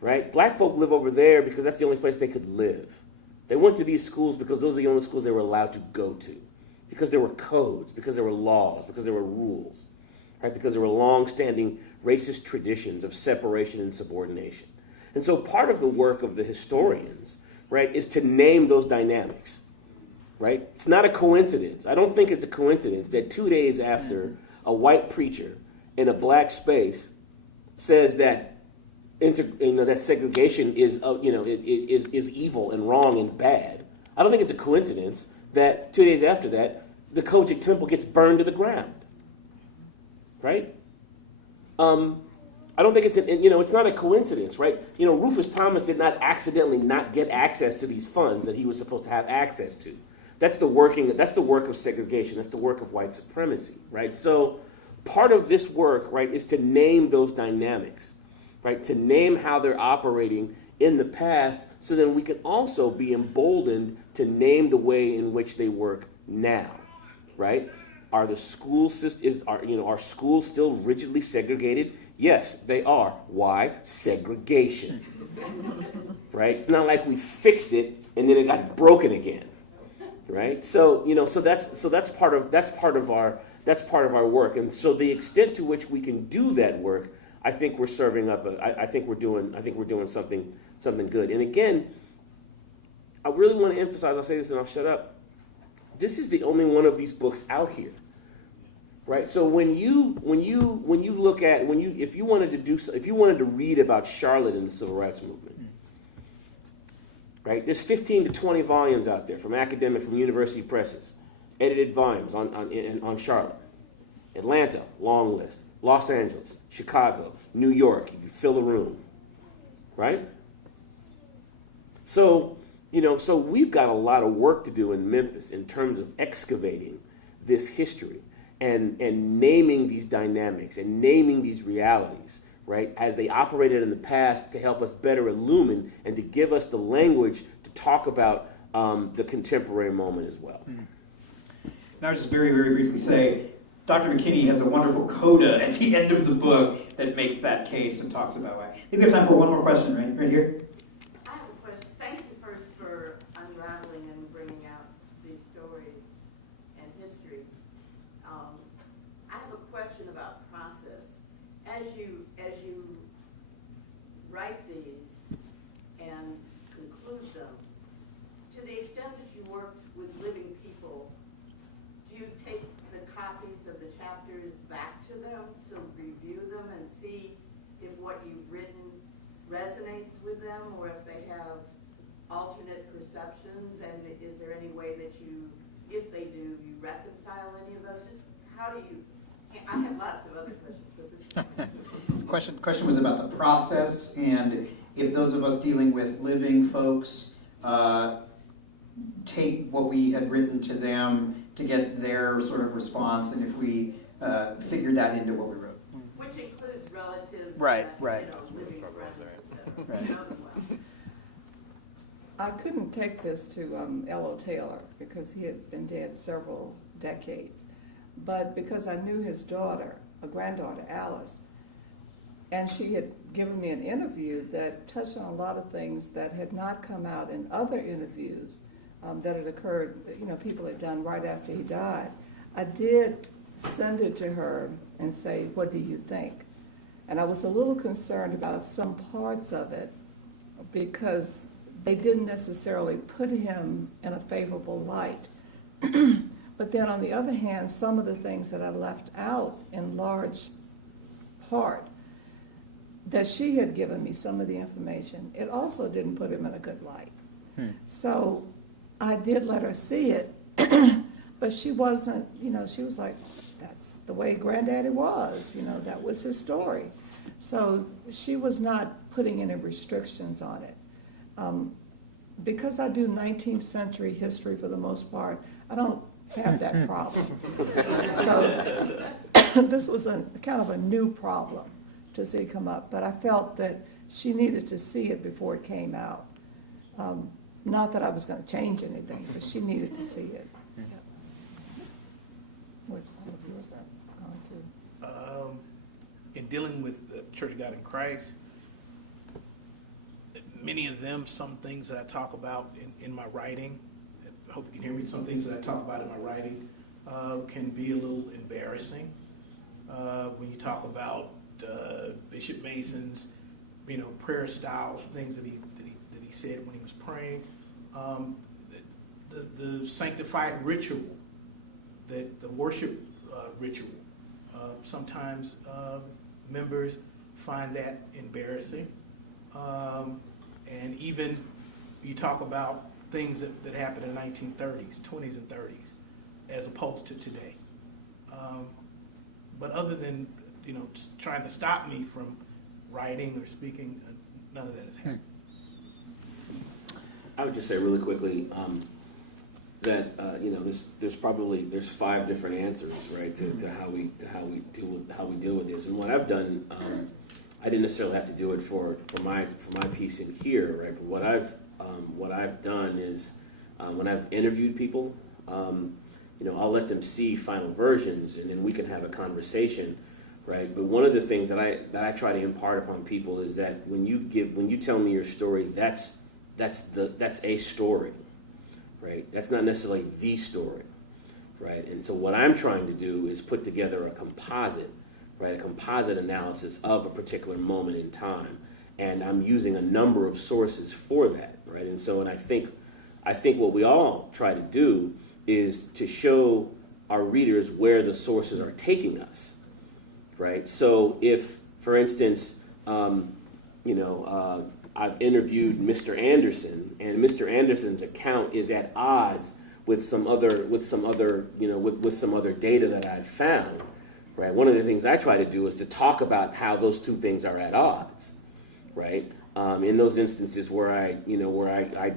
right? Black folk live over there because that's the only place they could live. They went to these schools because those are the only schools they were allowed to go to, because there were codes, because there were laws, because there were rules, right? Because there were long-standing racist traditions of separation and subordination. And so part of the work of the historians, right, is to name those dynamics, right? It's not a coincidence. I don't think it's a coincidence that 2 days after a white preacher in a black space says that that segregation is is evil and wrong and bad. I don't think it's a coincidence that 2 days after that the Kojic temple gets burned to the ground, right? I don't think it's not a coincidence, right? You know, Rufus Thomas did not accidentally not get access to these funds that he was supposed to have access to. That's the work of segregation. That's the work of white supremacy, right? So part of this work, right, is to name those dynamics, right? To name how they're operating in the past, so then we can also be emboldened to name the way in which they work now, right? Are schools still rigidly segregated? Yes, they are. Why? Segregation. Right? It's not like we fixed it and then it got broken again. Right? So, that's part of our work. And so the extent to which we can do that work, I think we're serving up I think we're doing something good. And again, I really want to emphasize, I'll say this and I'll shut up. This is the only one of these books out here, right? So if you wanted to read about Charlotte and the Civil Rights Movement, right? There's 15 to 20 volumes out there from university presses, edited volumes on Charlotte. Atlanta, long list. Los Angeles, Chicago, New York. You can fill a room, right? So we've got a lot of work to do in Memphis in terms of excavating this history and naming these dynamics and naming these realities, right, as they operated in the past to help us better illumine and to give us the language to talk about the contemporary moment as well. Now, I'll just very, very briefly say, Dr. McKinney has a wonderful coda at the end of the book that makes that case and talks about why. I think we have time for one more question, right here. I have a question. Thank you first for unraveling and bringing out these stories and history. I have a question about process. As you write these and conclude them, to the extent that you worked with living people, do you take the copies of the chapters back to them to review them and see if what you've written resonates with them, or if they have alternate perceptions, and is there any way that you, if they do, you reconcile any of those? Just how do you, I have lots of other questions, but this Question was about the process, and if those of us dealing with living folks take what we had written to them to get their sort of response, and if we figured that into what we wrote. which includes relatives, Right, and, right. Living friends, Right. etc. Well. I couldn't take this to L.O. Taylor because he had been dead several decades. But because I knew his daughter, a granddaughter, Alice, and she had given me an interview that touched on a lot of things that had not come out in other interviews that had occurred, people had done right after he died. I did send it to her and say, what do you think? And I was a little concerned about some parts of it because they didn't necessarily put him in a favorable light. But then on the other hand, some of the things that I left out in large part that she had given me, some of the information, it also didn't put him in a good light. So I did let her see it, but she wasn't, she was like, the way Granddaddy was, that was his story. So she was not putting any restrictions on it. Because I do 19th century history for the most part, I don't have that problem. So this was kind of a new problem to see come up, but I felt that she needed to see it before it came out. Not that I was going to change anything, but she needed to see it. What was that going to? In dealing with the Church of God in Christ, many of them, some things that I talk about in my writing, I hope you can hear me, some things that I talk about in my writing can be a little embarrassing. When you talk about Bishop Mason's, prayer styles, things that he said when he was praying, the sanctified ritual, the worship ritual. Sometimes members find that embarrassing. And even you talk about things that happened in the 1930s, 20s and 30s, as opposed to today. But other than, trying to stop me from writing or speaking, none of that has happened. I would just say really quickly that there's 5 different answers, right, to how we deal with this. And what I've done, I didn't necessarily have to do it for my piece in here, right? But what I've done is when I've interviewed people, I'll let them see final versions, and then we can have a conversation, right? But one of the things that I try to impart upon people is that when you tell me your story, that's a story, right? That's not necessarily the story, right? And so what I'm trying to do is put together a composite, right? A composite analysis of a particular moment in time, and I'm using a number of sources for that, right? And so, I think what we all try to do is to show our readers where the sources are taking us, right? So if, for instance, I've interviewed Mr. Anderson, and Mr. Anderson's account is at odds with some other data that I've found, right? One of the things I try to do is to talk about how those two things are at odds, right? In those instances where I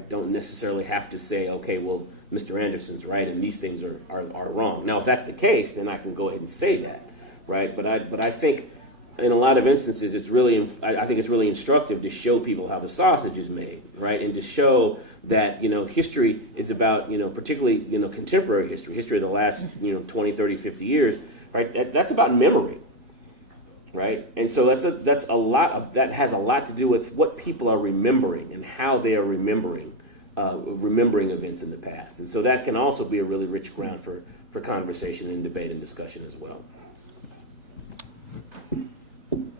don't necessarily have to say, okay, well, Mr. Anderson's right and these things are wrong. Now, if that's the case, then I can go ahead and say that, right? But I think in a lot of instances, I think it's really instructive to show people how the sausage is made, right? And to show that, history is about, particularly, contemporary history of the last, 20, 30, 50 years, right? That's about memory, right? And so that has a lot to do with what people are remembering and how they are remembering events in the past. And so that can also be a really rich ground for conversation and debate and discussion as well.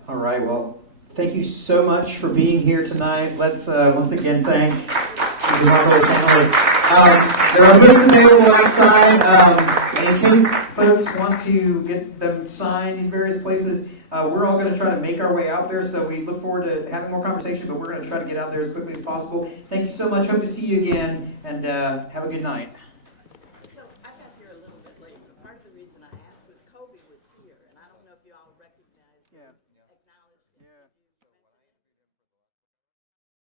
All right, well, thank you so much for being here tonight. Let's once again thank the remarkable panelists. There are books available outside. In case folks want to get them signed in various places, we're all going to try to make our way out there, so we look forward to having more conversation, but we're going to try to get out there as quickly as possible. Thank you so much. Hope to see you again, and have a good night. So I got here a little bit late, but part of the reason I asked was Kobe was here, and I don't know if you all recognize him. Yeah.